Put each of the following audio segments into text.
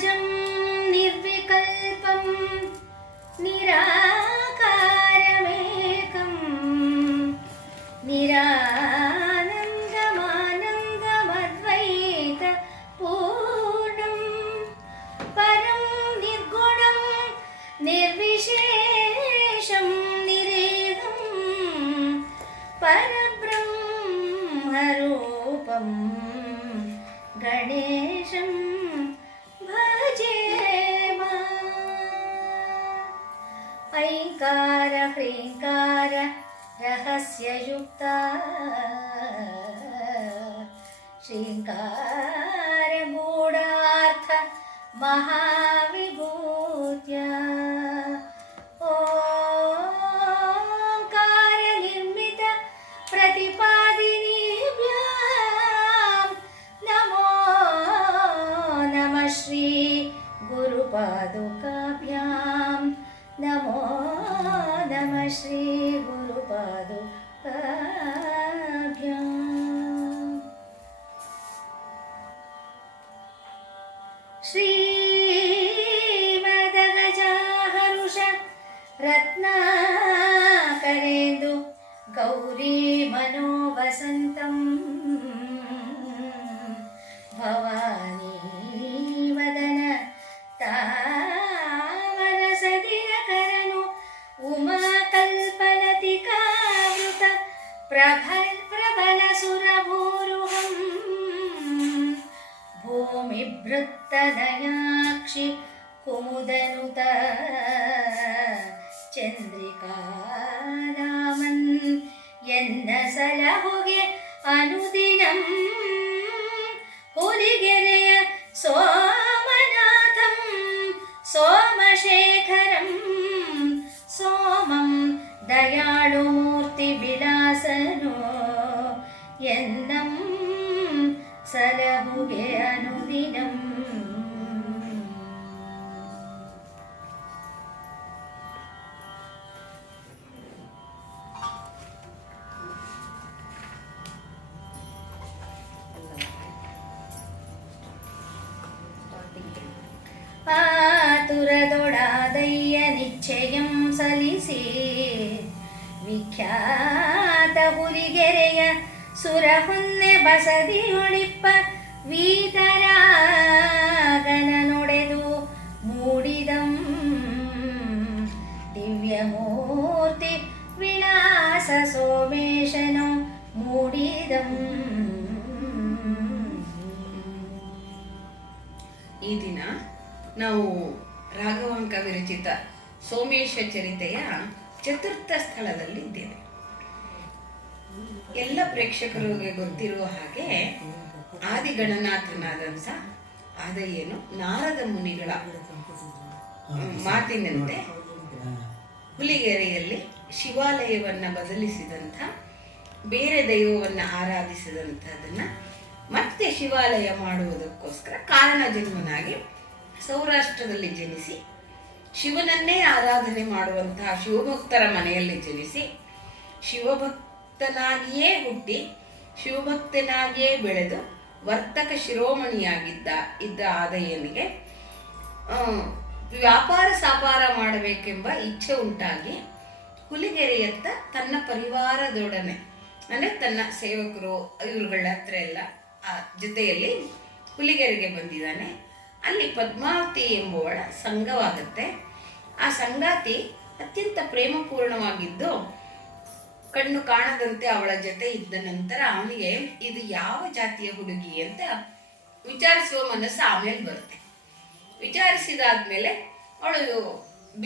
निर्मलमजं निर्विकल्पं निराकारमेकं निरानन्दमानन्दमद्वैतपूर्णं परं निर्गुणं निर्विशेषं निरेदं परब्रह्मरूपं गणेशं भजे ऐङ्कार ह्रीङ्कार रहस्ययुक्ता श्रीङ्कार गूढार्थ महाविभूत्या ओङ्कार निर्मित प्रतिपादिनीभ्यां नमो नमः श्री गुरुपादुकाभ्यां नमो नमः श्री गुरुपादुकाभ्याम्। श्रीमदगजाहरुष रत्नाकरेन्दु गौरी मनोवसन्तं भवानी वदन तामरसदिनकरनु उमाकल्पलतिकावृत प्रबलसुरभूरुहं भूमिभृत्तनयाक्षि कुमुदनुत चन्द्रिकारामन् ಎನ್ನ ಸಲಹುಗೆ ಅನುದಿನಂ ಹುಲಿಗೆರೆಯ ಸೋಮನಾಥಂ ಸೋಮಶೇಖರಂ ಸೋಮಂ ದಯಾಳು ಮೂರ್ತಿ ವಿಲಾಸನೋ ಎನ್ನಂ ಸಲಹುಗೆ ಅನುದಿನಂ. ಆತುರದೊಡಾದಯ್ಯ ನಿಶ್ಚಯಂ ಸಲಿಸಿ ವಿಖ್ಯಾತ ಹುಲಿಗೆರೆಯ ಸುರಹೊನ್ನೆ ಬಸದಿ ಹೊಳಿಪ್ಪ ವೀತರಾಗನ ನೊಡೆದು ಮೂಡಿದಂ ದಿವ್ಯಮೂರ್ತಿ ವಿಳಾಸ ಸೋಮೇಶನು ಮೂಡಿದಂ. ಈ ದಿನ ನಾವು ರಾಘವಾಂಕ ವಿರಚಿತ ಸೋಮೇಶ ಚರಿತೆಯ ಚತುರ್ಥ ಸ್ಥಳದಲ್ಲಿ ಇದ್ದೇವೆ. ಎಲ್ಲ ಪ್ರೇಕ್ಷಕರಿಗೆ ಗೊತ್ತಿರುವ ಹಾಗೆ ಆದಿಗಣನಾಥನಾದಂಥ ಆದಯ್ಯನು ನಾರದ ಮುನಿಗಳ ಮಾತಿನಂತೆ ಹುಲಿಗೆರೆಯಲ್ಲಿ ಶಿವಾಲಯವನ್ನು ಬದಲಿಸಿದಂಥ, ಬೇರೆ ದೈವವನ್ನು ಆರಾಧಿಸಿದಂಥದನ್ನು ಮತ್ತೆ ಶಿವಾಲಯ ಮಾಡುವುದಕ್ಕೋಸ್ಕರ ಕಾರಣ ಜನ್ಮನಾಗಿ ಸೌರಾಷ್ಟ್ರದಲ್ಲಿ ಜನಿಸಿ ಶಿವನನ್ನೇ ಆರಾಧನೆ ಮಾಡುವಂತಹ ಶಿವಭಕ್ತರ ಮನೆಯಲ್ಲಿ ಜನಿಸಿ ಶಿವಭಕ್ತನಾಗಿಯೇ ಹುಟ್ಟಿ ಶಿವಭಕ್ತನಾಗಿಯೇ ಬೆಳೆದು ವರ್ತಕ ಶಿರೋಮಣಿಯಾಗಿದ್ದ ಆದಯ್ಯನಿಗೆ ವ್ಯಾಪಾರ ಸಾಪಾರ ಮಾಡಬೇಕೆಂಬ ಇಚ್ಛೆ ಉಂಟಾಗಿ ಹುಲಿಗೆರೆಯತ್ತ ತನ್ನ ಪರಿವಾರದೊಡನೆ ಅಂದರೆ ತನ್ನ ಸೇವಕರು ಇವರುಗಳ ಹತ್ರ ಎಲ್ಲ ಜೊತೆಯಲ್ಲಿ ಹುಲಿಗೆರೆಗೆ ಬಂದಿದ್ದಾನೆ. ಅಲ್ಲಿ ಪದ್ಮಾವತಿ ಎಂಬುವಳ ಸಂಘವಾಗುತ್ತೆ. ಆ ಸಂಗಾತಿ ಅತ್ಯಂತ ಪ್ರೇಮಪೂರ್ಣವಾಗಿದ್ದು ಕಣ್ಣು ಕಾಣದಂತೆ ಅವಳ ಜೊತೆ ಇದ್ದ ನಂತರ ಅವನಿಗೆ ಇದು ಯಾವ ಜಾತಿಯ ಹುಡುಗಿ ಅಂತ ವಿಚಾರಿಸುವ ಮನಸ್ಸು ಆಮೇಲೆ ಬರುತ್ತೆ. ವಿಚಾರಿಸಿದಾದ್ಮೇಲೆ ಅವಳು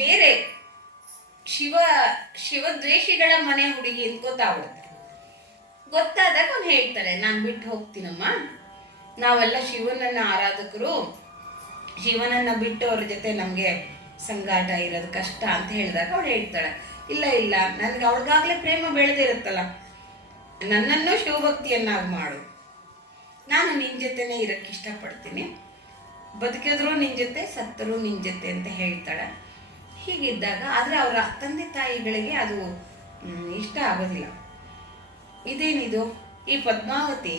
ಬೇರೆ ಶಿವದ್ವೇಷಿಗಳ ಮನೆ ಹುಡುಗಿ ಅಂತ ಗೊತ್ತಾಗ್ಬಿಡುತ್ತೆ. ಗೊತ್ತಾದಾಗ ಅವ್ನು ಹೇಳ್ತಾರೆ, ನಾನು ಬಿಟ್ಟು ಹೋಗ್ತೀನಮ್ಮ, ನಾವೆಲ್ಲ ಶಿವನನ್ನ ಆರಾಧಕರು, ಶಿವನನ್ನ ಬಿಟ್ಟು ಅವ್ರ ಜೊತೆ ನಮಗೆ ಸಂಗಾಟ ಇರೋದು ಕಷ್ಟ ಅಂತ ಹೇಳಿದಾಗ ಅವಳು ಹೇಳ್ತಾಳೆ, ಇಲ್ಲ ಇಲ್ಲ, ನನಗೆ ಅವಳಿಗಾಗಲೇ ಪ್ರೇಮ ಬೆಳೆದಿರುತ್ತಲ್ಲ, ನನ್ನನ್ನು ಶಿವಭಕ್ತಿಯನ್ನಾಗಿ ಮಾಡು, ನಾನು ನಿನ್ನ ಜೊತೆನೇ ಇರೋಕ್ಕೆ ಇಷ್ಟಪಡ್ತೀನಿ, ಬದುಕಿದ್ರು ನಿನ್ನ ಜೊತೆ ಸತ್ತರೂ ನಿನ್ನ ಜೊತೆ ಅಂತ ಹೇಳ್ತಾಳೆ. ಹೀಗಿದ್ದಾಗ ಆದರೆ ಅವರ ತಂದೆ ತಾಯಿಗಳಿಗೆ ಅದು ಇಷ್ಟ ಆಗೋದಿಲ್ಲ. ಇದೇನಿದು, ಈ ಪದ್ಮಾವತಿ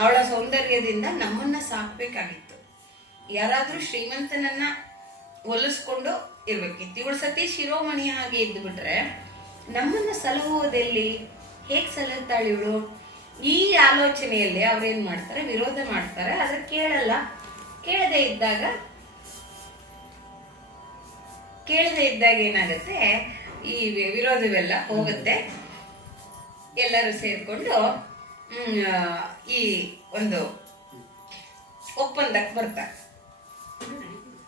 ಅವಳ ಸೌಂದರ್ಯದಿಂದ ನಮ್ಮನ್ನು ಸಾಕಬೇಕಾಗಿತ್ತು, ಯಾರಾದ್ರೂ ಶ್ರೀಮಂತನನ್ನ ಹೋಲಿಸ್ಕೊಂಡು ಇರ್ಬೇಕಿತ್ತು. ಇವಳು ಸತಿ ಶಿರೋಮಣಿ ಹಾಗೆ ಇದ್ದು ಬಿಟ್ರೆ ನಮ್ಮನ್ನ ಸಲಹುವುದೆಲ್ಲಿ, ಹೇಗೆ ಸಲಹುತ್ತಾಳೆ ಇವಳು? ಈ ಆಲೋಚನೆಯಲ್ಲಿ ಅವ್ರೇನ್ ಮಾಡ್ತಾರೆ, ವಿರೋಧ ಮಾಡ್ತಾರೆ. ಆದ್ರೆ ಕೇಳಲ್ಲ. ಕೇಳದೆ ಇದ್ದಾಗ ಏನಾಗುತ್ತೆ, ಈ ವಿರೋಧವೆಲ್ಲ ಹೋಗುತ್ತೆ. ಎಲ್ಲರೂ ಸೇರ್ಕೊಂಡು ಈ ಒಂದು ಒಪ್ಪಂದಕ್ಕೆ ಬರ್ತಾರೆ.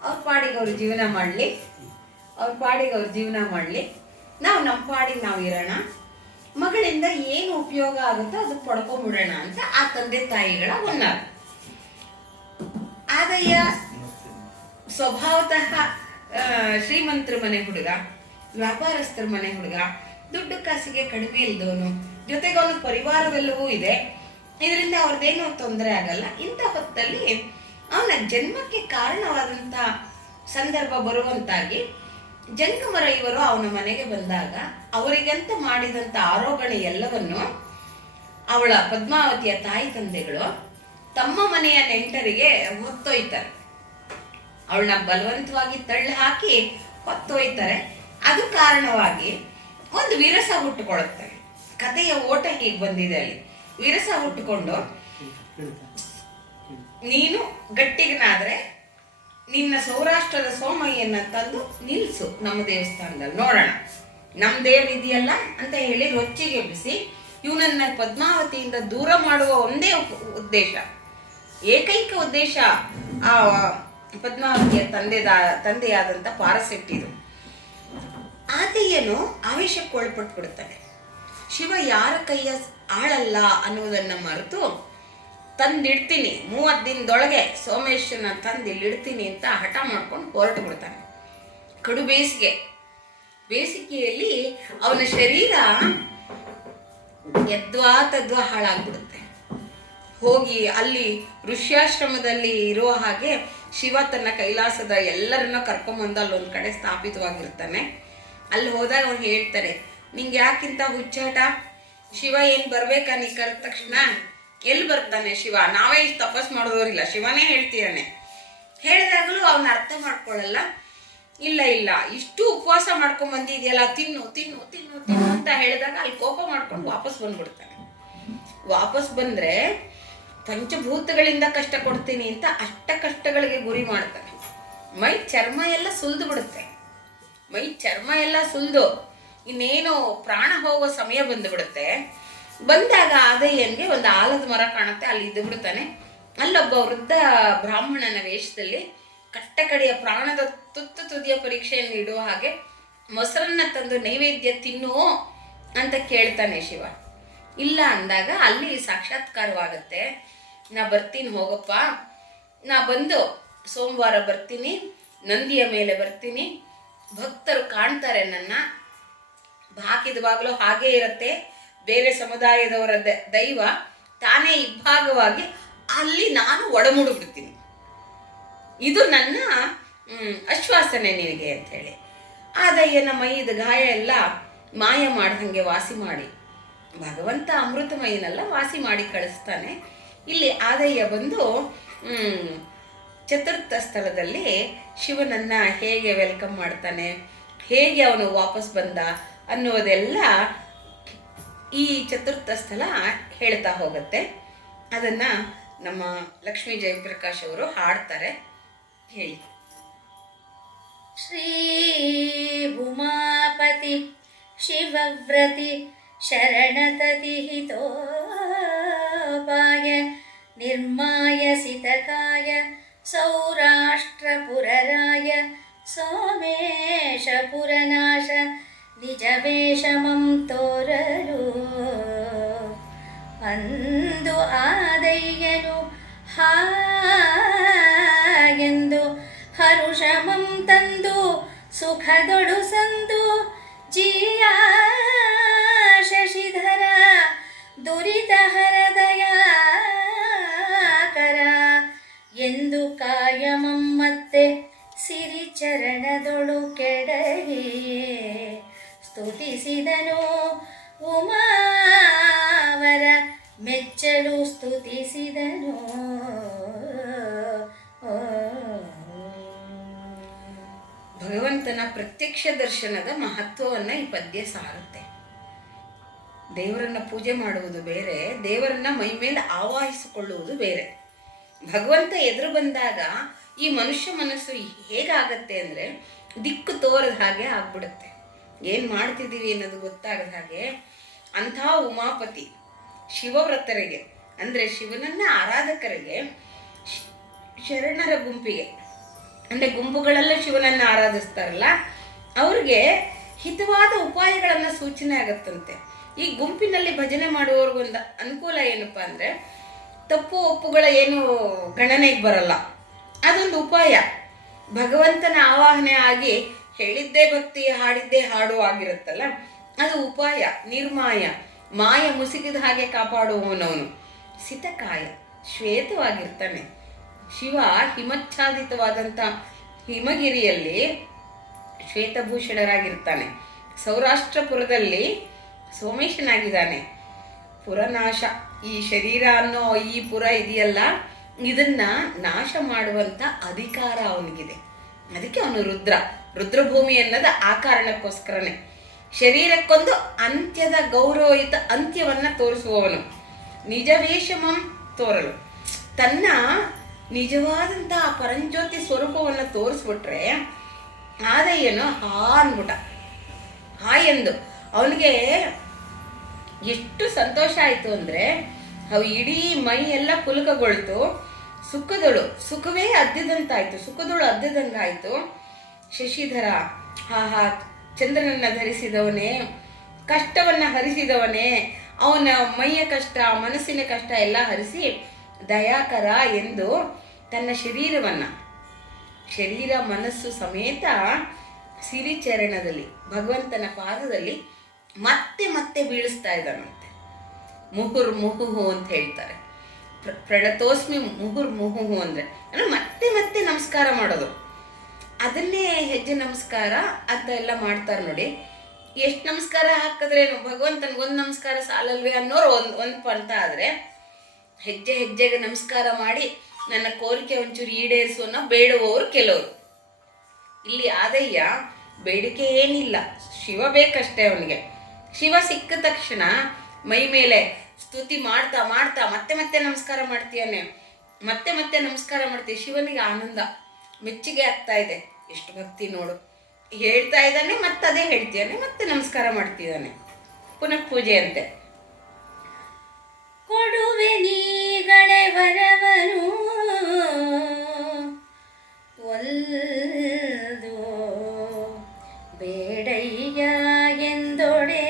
ಅವ್ರ ಪಾಡಿಗೆ ಅವ್ರು ಜೀವನ ಮಾಡಲಿ, ನಾವು ನಮ್ಮ ಪಾಡಿಗೆ ನಾವು ಇರೋಣ, ಮಗಳಿಂದ ಏನು ಉಪಯೋಗ ಆಗುತ್ತೋ ಅದು ಪಡ್ಕೊಂಬಿಡೋಣ ಅಂತ ಆ ತಂದೆ ತಾಯಿಗಳ ಹೊನ್ನಾರ. ಆದಯ್ಯ ಸ್ವಭಾವತಃ ಶ್ರೀಮಂತರ ಮನೆ ಹುಡುಗ, ವ್ಯಾಪಾರಸ್ಥರ ಮನೆ ಹುಡುಗ, ದುಡ್ಡು ಕಾಸಿಗೆ ಕಡಿಮೆ ಇಲ್ದವನು, ಜೊತೆಗೆ ಅವನ ಪರಿವಾರವೆಲ್ಲವೂ ಇದೆ. ಇದರಿಂದ ಅವ್ರದ್ದೇನೂ ತೊಂದರೆ ಆಗಲ್ಲ. ಇಂಥ ಹೊತ್ತಲ್ಲಿ ಅವನ ಜನ್ಮಕ್ಕೆ ಕಾರಣವಾದಂಥ ಸಂದರ್ಭ ಬರುವಂತಾಗಿ ಜಂಗಮರ ಇವರು ಅವನ ಮನೆಗೆ ಬಂದಾಗ ಅವರಿಗಂತ ಮಾಡಿದಂಥ ಆರೋಗಣೆ ಎಲ್ಲವನ್ನು ಅವಳ ಪದ್ಮಾವತಿಯ ತಾಯಿ ತಂದೆಗಳು ತಮ್ಮ ಮನೆಯ ನೆಂಟರಿಗೆ ಹೊತ್ತೊಯ್ತಾರೆ. ಅವಳನ್ನ ಬಲವಂತವಾಗಿ ತಳ್ಳಿ ಹಾಕಿ ಹೊತ್ತೊಯ್ತಾರೆ. ಅದು ಕಾರಣವಾಗಿ ಒಂದು ವಿರಸ ಹುಟ್ಟುಕೊಳ್ಳುತ್ತೆ. ಕಥೆಯ ಓಟ ಹೀಗೆ ಬಂದಿದೆ. ಅಲ್ಲಿ ವಿರಸ ಹುಟ್ಟುಕೊಂಡು, ನೀನು ಗಟ್ಟಿಗನಾದ್ರೆ ನಿನ್ನ ಸೌರಾಷ್ಟ್ರದ ಸೋಮಯ್ಯನ ತಂದು ನಿಲ್ಸು ನಮ್ಮ ದೇವಸ್ಥಾನದಲ್ಲಿ ನೋಡೋಣ, ನಮ್ಮ ದೇವ್ರು ಇದೆಯಲ್ಲ ಅಂತ ಹೇಳಿ ರೊಚ್ಚಿಗೆ ಎಬ್ಬಿಸಿ ಇವನನ್ನ ಪದ್ಮಾವತಿಯಿಂದ ದೂರ ಮಾಡುವ ಒಂದೇ ಉದ್ದೇಶ, ಏಕೈಕ ಉದ್ದೇಶ ಆ ಪದ್ಮಾವತಿಯ ತಂದೆಯಾದಂಥ ಪಾರಸೆಟ್ಟಿದು. ಆಕೆಯನ್ನು ಆವೇಶಕ್ಕೆ ಒಳಪಟ್ಬಿಡ್ತಾನೆ. ಶಿವ ಯಾರ ಕೈಯ ಆಳಲ್ಲ ಅನ್ನೋದನ್ನ ಮರೆತು ತಂದಿಡ್ತೀನಿ, 30 ದಿನದೊಳಗೆ ಸೋಮೇಶನ ತಂದಿಲ್ಲಿಡ್ತೀನಿ ಅಂತ ಹಠ ಮಾಡ್ಕೊಂಡು ಹೊರಟು ಬಿಡ್ತಾನೆ. ಕಡು ಬೇಸಿಗೆಯಲ್ಲಿ ಅವನ ಶರೀರ ಯದ್ವಾ ತದ್ವಾ ಹಾಳಾಗ್ಬಿಡುತ್ತೆ. ಹೋಗಿ ಅಲ್ಲಿ ಋಷ್ಯಾಶ್ರಮದಲ್ಲಿ ಇರುವ ಹಾಗೆ ಶಿವ ತನ್ನ ಕೈಲಾಸದ ಎಲ್ಲರನ್ನ ಕರ್ಕೊಂಬಂದು ಅಲ್ಲೊಂದು ಕಡೆ ಸ್ಥಾಪಿತವಾಗಿರ್ತಾನೆ. ಅಲ್ಲಿ ಹೋದಾಗ ಅವ್ರು ಹೇಳ್ತಾರೆ, ನಿಂಗೆ ಯಾಕಿಂತ ಹುಚ್ಚಾಟ, ಶಿವ ಏನು ಬರ್ಬೇಕಾ ನೀ ಕರೆದ ತಕ್ಷಣ? ಎಲ್ಲಿ ಬರ್ತಾನೆ ಶಿವ? ನಾವೇ ಇಷ್ಟು ತಪಸ್ ಮಾಡೋರಿಲ್ಲ, ಶಿವನೇ ಹೇಳ್ತೀರಾನೆ. ಹೇಳಿದಾಗಲೂ ಅವನ್ನ ಅರ್ಥ ಮಾಡ್ಕೊಳ್ಳಲ್ಲ. ಇಲ್ಲ ಇಷ್ಟು ಉಪವಾಸ ಮಾಡ್ಕೊಂಡ್ ಬಂದಿದೆಯಲ್ಲ, ತಿನ್ನು ತಿನ್ನು ತಿನ್ನು ತಿನ್ನು ಅಂತ ಹೇಳಿದಾಗ ಅಲ್ಲಿ ಕೋಪ ಮಾಡ್ಕೊಂಡು ವಾಪಸ್ ಬಂದ್ಬಿಡ್ತಾನೆ. ವಾಪಸ್ ಬಂದ್ರೆ ಪಂಚಭೂತಗಳಿಂದ ಕಷ್ಟ ಕೊಡ್ತೀನಿ ಅಂತ ಅಷ್ಟ ಕಷ್ಟಗಳಿಗೆ ಗುರಿ ಮಾಡ್ತಾನೆ. ಮೈ ಚರ್ಮ ಎಲ್ಲ ಸುಲ್ದು ಬಿಡುತ್ತೆ. ಇನ್ನೇನು ಪ್ರಾಣ ಹೋಗೋ ಸಮಯ ಬಂದುಬಿಡುತ್ತೆ. ಬಂದಾಗ ಆದಯ್ಯನ್ಗೆ ಒಂದು ಆಲದ ಮರ ಕಾಣುತ್ತೆ, ಅಲ್ಲಿ ಇದ್ದು ಬಿಡ್ತಾನೆ. ಅಲ್ಲೊಬ್ಬ ವೃದ್ಧ ಬ್ರಾಹ್ಮಣನ ವೇಷದಲ್ಲಿ ಕಟ್ಟಕಡೆಯ ಪ್ರಾಣದ ತುದಿಯ ಪರೀಕ್ಷೆಯನ್ನು ಇಡುವ ಹಾಗೆ ಮೊಸರನ್ನ ತಂದು ನೈವೇದ್ಯ ತಿನ್ನು ಅಂತ ಕೇಳ್ತಾನೆ ಶಿವ. ಇಲ್ಲ ಅಂದಾಗ ಅಲ್ಲಿ ಸಾಕ್ಷಾತ್ಕಾರವಾಗತ್ತೆ. ನಾ ಬರ್ತೀನಿ ಹೋಗಪ್ಪ, ನಾ ಬಂದು ಸೋಮವಾರ ಬರ್ತೀನಿ, ನಂದಿಯ ಮೇಲೆ ಬರ್ತೀನಿ, ಭಕ್ತರು ಕಾಣ್ತಾರೆ ನನ್ನ, ಹಾಕಿದ ಬಾಗಿಲು ಹಾಗೇ ಇರುತ್ತೆ, ಬೇರೆ ಸಮುದಾಯದವರ ದೈವ ತಾನೇ ಇಬ್ಬಾಗವಾಗಿ ಅಲ್ಲಿ ನಾನು ಒಡಮೂಡಿಬಿಡ್ತೀನಿ, ಇದು ನನ್ನ ಆಶ್ವಾಸನೆ ನಿನಗೆ ಅಂತ ಹೇಳಿ ಆದಯ್ಯನ ಮೈದ ಗಾಯ ಎಲ್ಲ ಮಾಯ ಮಾಡ್ದಂಗೆ ವಾಸಿ ಮಾಡಿ, ಭಗವಂತ ಅಮೃತಮಯನೆಲ್ಲ ವಾಸಿ ಮಾಡಿ ಕಳಿಸ್ತಾನೆ. ಇಲ್ಲಿ ಆದಯ್ಯ ಬಂದು ಚತುರ್ಥ ಸ್ಥಳದಲ್ಲಿ ಶಿವನನ್ನ ಹೇಗೆ ವೆಲ್ಕಮ್ ಮಾಡ್ತಾನೆ, ಹೇಗೆ ಅವನು ವಾಪಸ್ ಬಂದ ಅನ್ನೋದೆಲ್ಲ ಈ ಚತುರ್ಥ ಸ್ಥಳ ಹೇಳ್ತಾ ಹೋಗುತ್ತೆ. ಅದನ್ನ ನಮ್ಮ ಲಕ್ಷ್ಮೀ ಜಯಪ್ರಕಾಶ್ ಅವರು ಹಾಡ್ತಾರೆ, ಹೇಳಿ. ಶ್ರೀ ಉಮಾಪತಿ ಶಿವವ್ರತಿ ಶರಣತತಿಹಿತೋಪಾಯ ನಿರ್ಮಾಯ ಸಿತಕಾಯ ಸೌರಾಷ್ಟ್ರಪುರರಾಯ ಸೋಮೇಶ ಪುರನಾಶ ನಿಜವೇಷಮಂ ತೋರಲು ಅಂದು ಆದಯ್ಯನು ಹಾಗೆಂದು ಹರುಷಮಂ ತಂದು ಸುಖದೊಡು ಸಂದು ಜಿಯ ಶಶಿಧರ ದುರಿತ ಹರದಯಾಕರ ಎಂದು ಕಾಯಮಂ ಮತ್ತೆ ಸಿರಿಚರಣದೊಳು ಕೆಡಗಿ ಸ್ತುತಿಸಿದನು ಉಮಾವರ ಮೆಚ್ಚಲು ಸ್ತುತಿಸಿದನು. ಭಗವಂತನ ಪ್ರತ್ಯಕ್ಷ ದರ್ಶನದ ಮಹತ್ವವನ್ನು ಈ ಪದ್ಯ ಸಾರುತ್ತೆ. ದೇವರನ್ನ ಪೂಜೆ ಮಾಡುವುದು ಬೇರೆ, ದೇವರನ್ನ ಮೈ ಮೇಲೆ ಆವಾಹಿಸಿಕೊಳ್ಳುವುದು ಬೇರೆ. ಭಗವಂತ ಎದುರು ಬಂದಾಗ ಈ ಮನುಷ್ಯ ಮನಸ್ಸು ಹೇಗಾಗತ್ತೆ ಅಂದರೆ ದಿಕ್ಕು ತೋರದ ಹಾಗೆ ಆಗ್ಬಿಡುತ್ತೆ. ಏನು ಮಾಡ್ತಿದ್ದೀವಿ ಅನ್ನೋದು ಗೊತ್ತಾಗದ ಹಾಗೆ. ಅಂಥ ಉಮಾಪತಿ ಶಿವವ್ರತರಿಗೆ ಅಂದರೆ ಶಿವನನ್ನ ಆರಾಧಕರಿಗೆ, ಶರಣರ ಗುಂಪಿಗೆ ಅಂದರೆ ಗುಂಪುಗಳೆಲ್ಲ ಶಿವನನ್ನು ಆರಾಧಿಸ್ತಾರಲ್ಲ ಅವ್ರಿಗೆ ಹಿತವಾದ ಉಪಾಯಗಳನ್ನು ಸೂಚನೆ ಆಗತ್ತಂತೆ. ಈ ಗುಂಪಿನಲ್ಲಿ ಭಜನೆ ಮಾಡುವವ್ರಿಗೊಂದು ಅನುಕೂಲ ಏನಪ್ಪ ಅಂದರೆ ತಪ್ಪು ಒಪ್ಪುಗಳ ಏನು ಗಣನೆಗೆ ಬರಲ್ಲ. ಅದೊಂದು ಉಪಾಯ. ಭಗವಂತನ ಆವಾಹನೆ ಆಗಿ ಹೇಳಿದ್ದೇ ಭಕ್ತಿ, ಹಾಡಿದ್ದೇ ಹಾಡು ಆಗಿರುತ್ತಲ್ಲ, ಅದು ಉಪಾಯ. ನಿರ್ಮಾಯ, ಮಾಯ ಮುಸುಕಿದ ಹಾಗೆ ಕಾಪಾಡುವವನವನು. ಸಿತಕಾಯ, ಶ್ವೇತವಾಗಿರ್ತಾನೆ. ಶಿವ ಹಿಮಚ್ಛಾದಿತವಾದಂಥ ಹಿಮಗಿರಿಯಲ್ಲಿ ಶ್ವೇತಭೂಷಣರಾಗಿರ್ತಾನೆ. ಸೌರಾಷ್ಟ್ರಪುರದಲ್ಲಿ ಸೋಮೇಶನಾಗಿದ್ದಾನೆ. ಪುರನಾಶ, ಈ ಶರೀರ ಅನ್ನೋ ಈ ಪುರ ಇದೆಯಲ್ಲ, ಇದನ್ನ ನಾಶ ಮಾಡುವಂಥ ಅಧಿಕಾರ ಅವನಿಗಿದೆ. ಅದಕ್ಕೆ ಅವನು ರುದ್ರಭೂಮಿ ಅನ್ನೋದು ಆ ಕಾರಣಕ್ಕೋಸ್ಕರನೇ. ಶರೀರಕ್ಕೊಂದು ಅಂತ್ಯದ ಗೌರವಯುತ ಅಂತ್ಯವನ್ನು ತೋರಿಸುವವನು. ನಿಜವೇಷಮಂ ತೋರಲು, ತನ್ನ ನಿಜವಾದಂತಹ ಪರಂಜ್ಯೋತಿ ಸ್ವರೂಪವನ್ನು ತೋರಿಸ್ಬಿಟ್ರೆ ಆದಯ್ಯನು ಹಾ ಅಂದ್ಬಿಟ್ಟ. ಹಾ ಎಂದು ಅವನಿಗೆ ಎಷ್ಟು ಸಂತೋಷ ಆಯಿತು ಅಂದರೆ ಅವು ಇಡೀ ಮೈ ಎಲ್ಲ ಪುಲಕಗೊಳ್ತು. ಸುಖವೇ ಅದ್ದಿದಂತಾಯಿತು, ಸುಖದಳು ಅದ್ದಿದಂಗಾಯಿತು. ಶಶಿಧರ, ಹಾ ಚಂದ್ರನನ್ನು ಧರಿಸಿದವನೇ, ಕಷ್ಟವನ್ನು ಹರಿಸಿದವನೇ, ಅವನ ಮೈಯ ಕಷ್ಟ ಮನಸ್ಸಿನ ಕಷ್ಟ ಎಲ್ಲ ಹರಿಸಿ ದಯಾಕರ ಎಂದು ತನ್ನ ಶರೀರ ಮನಸ್ಸು ಸಮೇತ ಸಿರಿಚರಣದಲ್ಲಿ ಭಗವಂತನ ಪಾದದಲ್ಲಿ ಮತ್ತೆ ಬೀಳಿಸ್ತಾ ಇದ್ದಾನಂತೆ. ಮುಹುರ್ಮುಹು ಅಂತ ಹೇಳ್ತಾರೆ. ಪ್ರಣತೋಸ್ಮಿ ಮುಹುರ್ಮುಹು ಅಂದರೆ ಮತ್ತೆ ನಮಸ್ಕಾರ ಮಾಡೋದು. ಅದನ್ನೇ ಹೆಜ್ಜೆ ನಮಸ್ಕಾರ ಅಂತ ಎಲ್ಲ ಮಾಡ್ತಾರೆ ನೋಡಿ. ಎಷ್ಟು ನಮಸ್ಕಾರ ಹಾಕಿದ್ರೇನು ಭಗವಂತನಿಗೊಂದು ನಮಸ್ಕಾರ ಸಾಲಲ್ವೇ ಅನ್ನೋರು ಒಂದು ಪಂಥ. ಆದರೆ ಹೆಜ್ಜೆಗೆ ನಮಸ್ಕಾರ ಮಾಡಿ ನನ್ನ ಕೋರಿಕೆ ಒಂಚೂರು ಈಡೇರಿಸು ಅನ್ನೋ ಬೇಡುವವರು ಕೆಲವರು. ಇಲ್ಲಿ ಆದಯ್ಯ ಬೇಡಿಕೆ ಏನಿಲ್ಲ, ಶಿವ ಬೇಕಷ್ಟೇ ಅವನಿಗೆ. ಶಿವ ಸಿಕ್ಕ ತಕ್ಷಣ ಮೈ ಮೇಲೆ ಸ್ತುತಿ ಮಾಡ್ತಾ ಮತ್ತೆ ನಮಸ್ಕಾರ ಮಾಡ್ತೀಯಾನೆ, ಮತ್ತೆ ನಮಸ್ಕಾರ ಮಾಡ್ತೀವಿ. ಶಿವನಿಗೆ ಆನಂದ, ಮೆಚ್ಚುಗೆ ಆಗ್ತಾ ಇದೆ. ಎಷ್ಟು ಭಕ್ತಿ ನೋಡು, ಹೇಳ್ತಾ ಇದ್ದಾನೆ ಅದೇ ಹೇಳ್ತೀಯಾನೆ, ಮತ್ತೆ ನಮಸ್ಕಾರ ಮಾಡ್ತಿದ್ದಾನೆ. ಪುನಃ ಪೂಜೆ ಅಂತೆ. ಕೊಡುವೆ ನೀಗಳೆ ವರವನು ಒಲ್ದು ಬೇಡಯ್ಯ ಎಂದೊಡೆ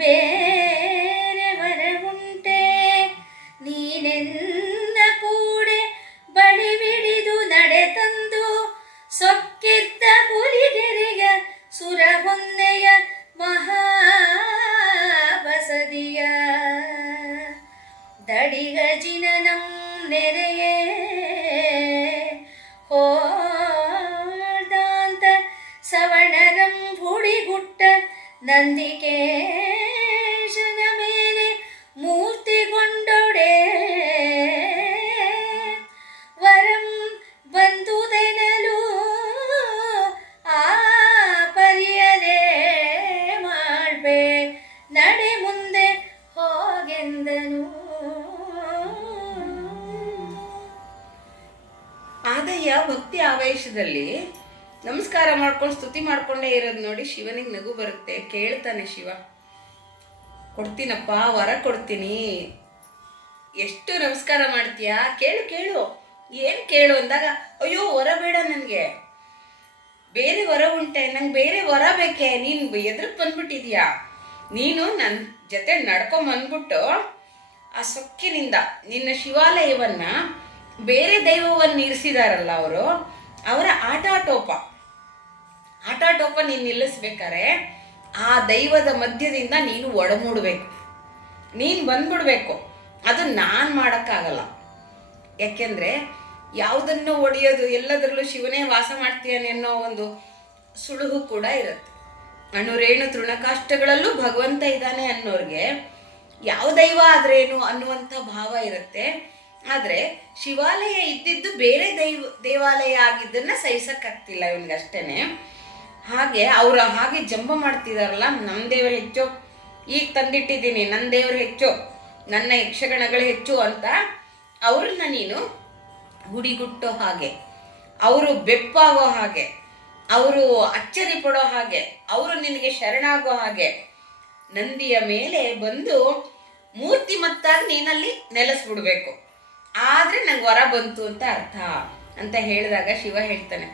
ಬೇರೆ ವರವುಂಟೆ ನೀನೆಂದ ಕೂಡೆ ಬಳಿ ಬಿಡಿದು ನಡೆ ತಂದು ಸೊಕ್ಕಿದ್ದ ಹುಲಿಗೆರೆಯ ಸುರ ಹೊನ್ನೆಯ ಮಹಾಬಸದಿಯ ದಡಿಗಜಿನನಂ ನೆರೆಯೇ ಹೋದಾಂತ ಸವಣರಂ ಹುಡಿಗುಟ್ಟ ನಂದಿಕೇಶನ ಮೇಲೆ ಮೂರ್ತಿಗೊಂಡೊಡೆ ವರಂ ಬಂದುದೆನಲು ಆ ಪರಿಯದೆ ಮಾಡ್ಬೆ ನಡೆ ಮುಂದೆ ಹೋಗೆಂದನು. ಆದಯ್ಯ ಭಕ್ತಿ ಆವೇಶದಲ್ಲಿ ನಮಸ್ಕಾರ ಮಾಡ್ಕೊಂಡು ಸ್ತುತಿ ಮಾಡ್ಕೊಂಡೇ ಇರೋದು ನೋಡಿ ಶಿವನಿಗೆ ನಗು ಬರುತ್ತೆ. ಕೇಳ್ತಾನೆ ಶಿವ, ಕೊಡ್ತೀನಪ್ಪ, ವರ ಕೊಡ್ತೀನಿ, ಎಷ್ಟು ನಮಸ್ಕಾರ ಮಾಡ್ತೀಯಾ, ಕೇಳು ಏನು ಕೇಳು ಅಂದಾಗ, ಅಯ್ಯೋ ವರ ಬೇಡ, ನನಗೆ ಬೇರೆ ವರ ಉಂಟೆ, ನಂಗೆ ಬೇರೆ ವರ ಬೇಕೆ, ನೀನು ಎದುರಿಗೆ ಬಂದ್ಬಿಟ್ಟಿದ್ಯಾ, ನೀನು ನನ್ನ ಜೊತೆ ನಡ್ಕೊಂಬಂದ್ಬಿಟ್ಟು ಆ ಸೊಕ್ಕಿನಿಂದ ನಿನ್ನ ಶಿವಾಲಯವನ್ನ ಬೇರೆ ದೈವವನ್ನು ಇರಿಸಿದಾರಲ್ಲ ಅವರ ಆಟಾಟೋಪ ನೀನು ನಿಲ್ಲಿಸ್ಬೇಕಾರೆ ಆ ದೈವದ ಮಧ್ಯದಿಂದ ನೀನು ಒಡಮೂಡಬೇಕು, ನೀನು ಬಂದ್ಬಿಡ್ಬೇಕು. ಅದು ನಾನು ಮಾಡೋಕ್ಕಾಗಲ್ಲ. ಯಾಕೆಂದರೆ ಯಾವುದನ್ನು ಒಡೆಯೋದು, ಎಲ್ಲದರಲ್ಲೂ ಶಿವನೇ ವಾಸ ಮಾಡ್ತೀಯಾನೆ ಅನ್ನೋ ಒಂದು ಸುಳುಹು ಕೂಡ ಇರುತ್ತೆ. ಅಣುರೇಣು ತೃಣಕಾಷ್ಟಗಳಲ್ಲೂ ಭಗವಂತ ಇದ್ದಾನೆ ಅನ್ನೋರಿಗೆ ಯಾವ ದೈವ ಆದ್ರೇನು ಅನ್ನುವಂಥ ಭಾವ ಇರುತ್ತೆ. ಆದರೆ ಶಿವಾಲಯ ಇದ್ದಿದ್ದು ಬೇರೆ ದೇವಾಲಯ ಆಗಿದ್ದನ್ನು ಸಹಿಸಕ್ಕಾಗ್ತಿಲ್ಲ ಇವನಿಗಷ್ಟೇ. ಹಾಗೆ ಅವರು ಹಾಗೆ ಜಂಬ ಮಾಡ್ತಿದಾರಲ್ಲ, ನಮ್ಮ ದೇವರು ಹೆಚ್ಚು, ಈಗ ತಂದಿಟ್ಟಿದ್ದೀನಿ ನನ್ನ ದೇವರು ಹೆಚ್ಚು, ನನ್ನ ಯಕ್ಷಗಣಗಳು ಹೆಚ್ಚು ಅಂತ ಅವ್ರನ್ನ ನೀನು ಗುಡಿಗುಟ್ಟೋ ಹಾಗೆ, ಅವರು ಬೆಪ್ಪಾಗೋ ಹಾಗೆ, ಅವರು ಅಚ್ಚರಿ ಪಡೋ ಹಾಗೆ, ಅವರು ನಿನಗೆ ಶರಣಾಗೋ ಹಾಗೆ ನಂದಿಯ ಮೇಲೆ ಬಂದು ಮೂರ್ತಿಮತ್ತಾಗಿ ನೀನಲ್ಲಿ ನೆಲೆಸ್ಬಿಡ್ಬೇಕು. ಆದರೆ ನಂಗೆ ವರ ಬಂತು ಅಂತ ಅರ್ಥ ಅಂತ ಹೇಳಿದಾಗ ಶಿವ ಹೇಳ್ತಾನೆ,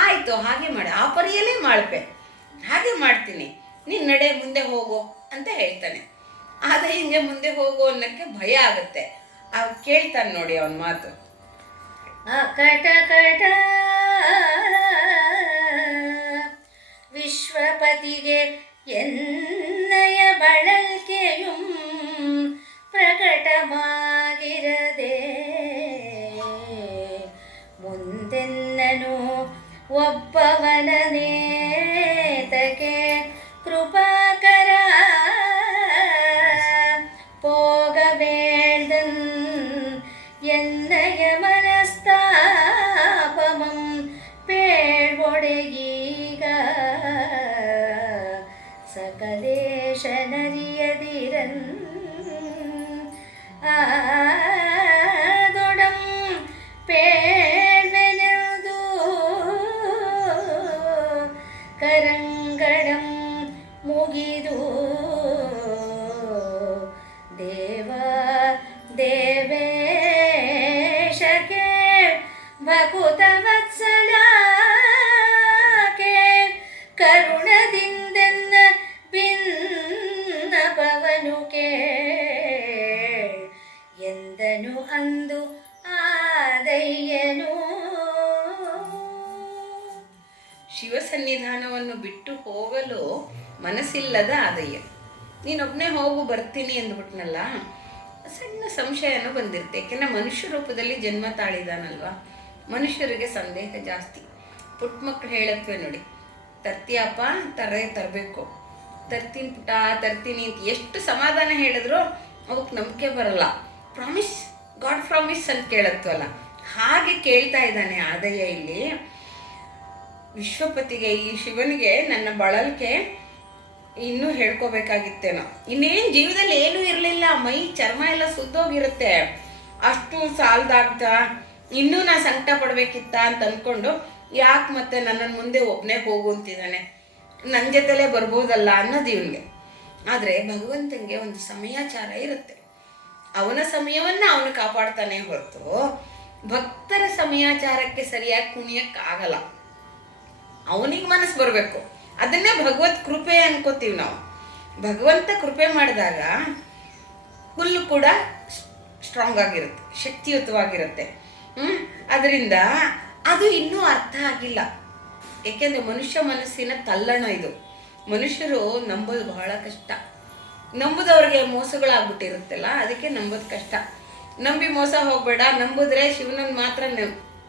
ಆಯಿತು ಹಾಗೆ ಮಾಡಿ, ಆ ಪರಿಯಲ್ಲೇ ಮಾಡ್ಬೆ, ಹಾಗೆ ಮಾಡ್ತೀನಿ, ನೀನು ನಡೆ ಮುಂದೆ ಹೋಗು ಅಂತ ಹೇಳ್ತಾನೆ. ಆದರೆ ಹಿಂಗೆ ಮುಂದೆ ಹೋಗು ಅನ್ನೋಕ್ಕೆ ಭಯ ಆಗುತ್ತೆ. ಕೇಳ್ತಾನೆ ನೋಡಿ ಅವನ ಮಾತು. ಅಕಟ ಕಟ ವಿಶ್ವಪತಿಗೆ ಎನ್ನಯ ಬಳಲ್ಕೆಯುಂ ಪ್ರಕಟವಾಗಿರದೆ ಮುಂದೆನ್ನನು ಒಬ್ಬವನನೇತಕ್ಕೆ ಕೃಪಾಕರ போகவேள்தன் என்னய மனஸ்தாபமம் பேழ்வொடையீக சகலேஷனரியதிரன் ஆதொடம் பேழ்வெனது கரங்கடம் முகிது ದೇವೇಶಕ್ಕೆ ಭಕುತವತ್ಸಲಾಕೆ ಕರುಣದಿಂದೆನ್ನ ಭಿನ್ನಪವನು ಎಂದನು ಅಂದು ಆದಯ್ಯನು. ಶಿವ ಸನ್ನಿಧಾನವನ್ನು ಬಿಟ್ಟು ಹೋಗಲು ಮನಸ್ಸಿಲ್ಲದ ಆದಯ್ಯ. ನೀನೊಬ್ಬನೇ ಹೋಗು ಬರ್ತೀನಿ ಅಂದ್ಬಿಟ್ನಲ್ಲ, ಸಣ್ಣ ಸಂಶಯನೂ ಬಂದಿರುತ್ತೆ. ಯಾಕೆಂದರೆ ಮನುಷ್ಯ ರೂಪದಲ್ಲಿ ಜನ್ಮ ತಾಳಿದಾನಲ್ವ, ಮನುಷ್ಯರಿಗೆ ಸಂದೇಹ ಜಾಸ್ತಿ. ಪುಟ್ಟ ಮಕ್ಕಳು ಹೇಳತ್ವೆ ನೋಡಿ, ತರ್ತೀಯಪ್ಪ ತರಬೇಕು, ತರ್ತೀನಿ ಪುಟ ತರ್ತೀನಿ ಅಂತ ಎಷ್ಟು ಸಮಾಧಾನ ಹೇಳಿದ್ರು ಅವಕ್ಕೆ ನಂಬಿಕೆ ಬರಲ್ಲ. ಪ್ರಾಮಿಸ್, ಗಾಡ್ ಪ್ರಾಮಿಸ್ ಅಂತ ಕೇಳತ್ವಲ್ಲ, ಹಾಗೆ ಕೇಳ್ತಾ ಇದ್ದಾನೆ ಆದಯ್ಯ ಇಲ್ಲಿ ವಿಶ್ವಪತಿಗೆ, ಈ ಶಿವನಿಗೆ ನನ್ನ ಬಳಲ್ಕೆ ಇನ್ನೂ ಹೇಳ್ಕೋಬೇಕಾಗಿತ್ತೇನೋ. ಇನ್ನೇನು ಜೀವದಲ್ಲಿ ಏನೂ ಇರಲಿಲ್ಲ, ಮೈ ಚರ್ಮ ಎಲ್ಲ ಸುದ್ದೋಗಿರುತ್ತೆ, ಅಷ್ಟು ಸಾಲದಾಗ್ತಾ ಇನ್ನೂ ನಾ ಸಂಕಟ ಪಡ್ಬೇಕಿತ್ತ ಅಂತ ಅಂದ್ಕೊಂಡು ಯಾಕೆ ಮತ್ತೆ ನನ್ನನ್ನು ಮುಂದೆ ಒಬ್ಬನೇ ಹೋಗು ಅಂತಿದ್ದಾನೆ, ನನ್ನ ಜೊತೆಲೇ ಬರ್ಬೋದಲ್ಲ ಅನ್ನೋದು ಇವನಿಗೆ. ಆದರೆ ಭಗವಂತನಿಗೆ ಒಂದು ಸಮಯಾಚಾರ ಇರುತ್ತೆ, ಅವನ ಸಮಯವನ್ನು ಅವನು ಕಾಪಾಡ್ತಾನೆ ಹೊರತು ಭಕ್ತರ ಸಮಯಾಚಾರಕ್ಕೆ ಸರಿಯಾಗಿ ಕುಣಿಯಕ್ಕಾಗಲ್ಲ. ಅವನಿಗೆ ಮನಸ್ಸು ಬರಬೇಕು, ಅದನ್ನೇ ಭಗವತ್ ಕೃಪೆ ಅನ್ಕೋತೀವಿ ನಾವು. ಭಗವಂತ ಕೃಪೆ ಮಾಡಿದಾಗ ಹುಲ್ಲು ಕೂಡ ಸ್ಟ್ರಾಂಗ್ ಆಗಿರುತ್ತೆ, ಶಕ್ತಿಯುತವಾಗಿರುತ್ತೆ. ಅದರಿಂದ ಅದು ಇನ್ನೂ ಅರ್ಥ ಆಗಿಲ್ಲ. ಏಕೆಂದರೆ ಮನುಷ್ಯ ಮನಸ್ಸಿನ ತಲ್ಲಣ ಇದು. ಮನುಷ್ಯರು ನಂಬೋದು ಬಹಳ ಕಷ್ಟ. ನಂಬುದವ್ರಿಗೆ ಮೋಸಗಳಾಗ್ಬಿಟ್ಟಿರುತ್ತಲ್ಲ, ಅದಕ್ಕೆ ನಂಬೋದು ಕಷ್ಟ. ನಂಬಿ ಮೋಸ ಹೋಗ್ಬೇಡ, ನಂಬಿದ್ರೆ ಶಿವನನ್ನು ಮಾತ್ರ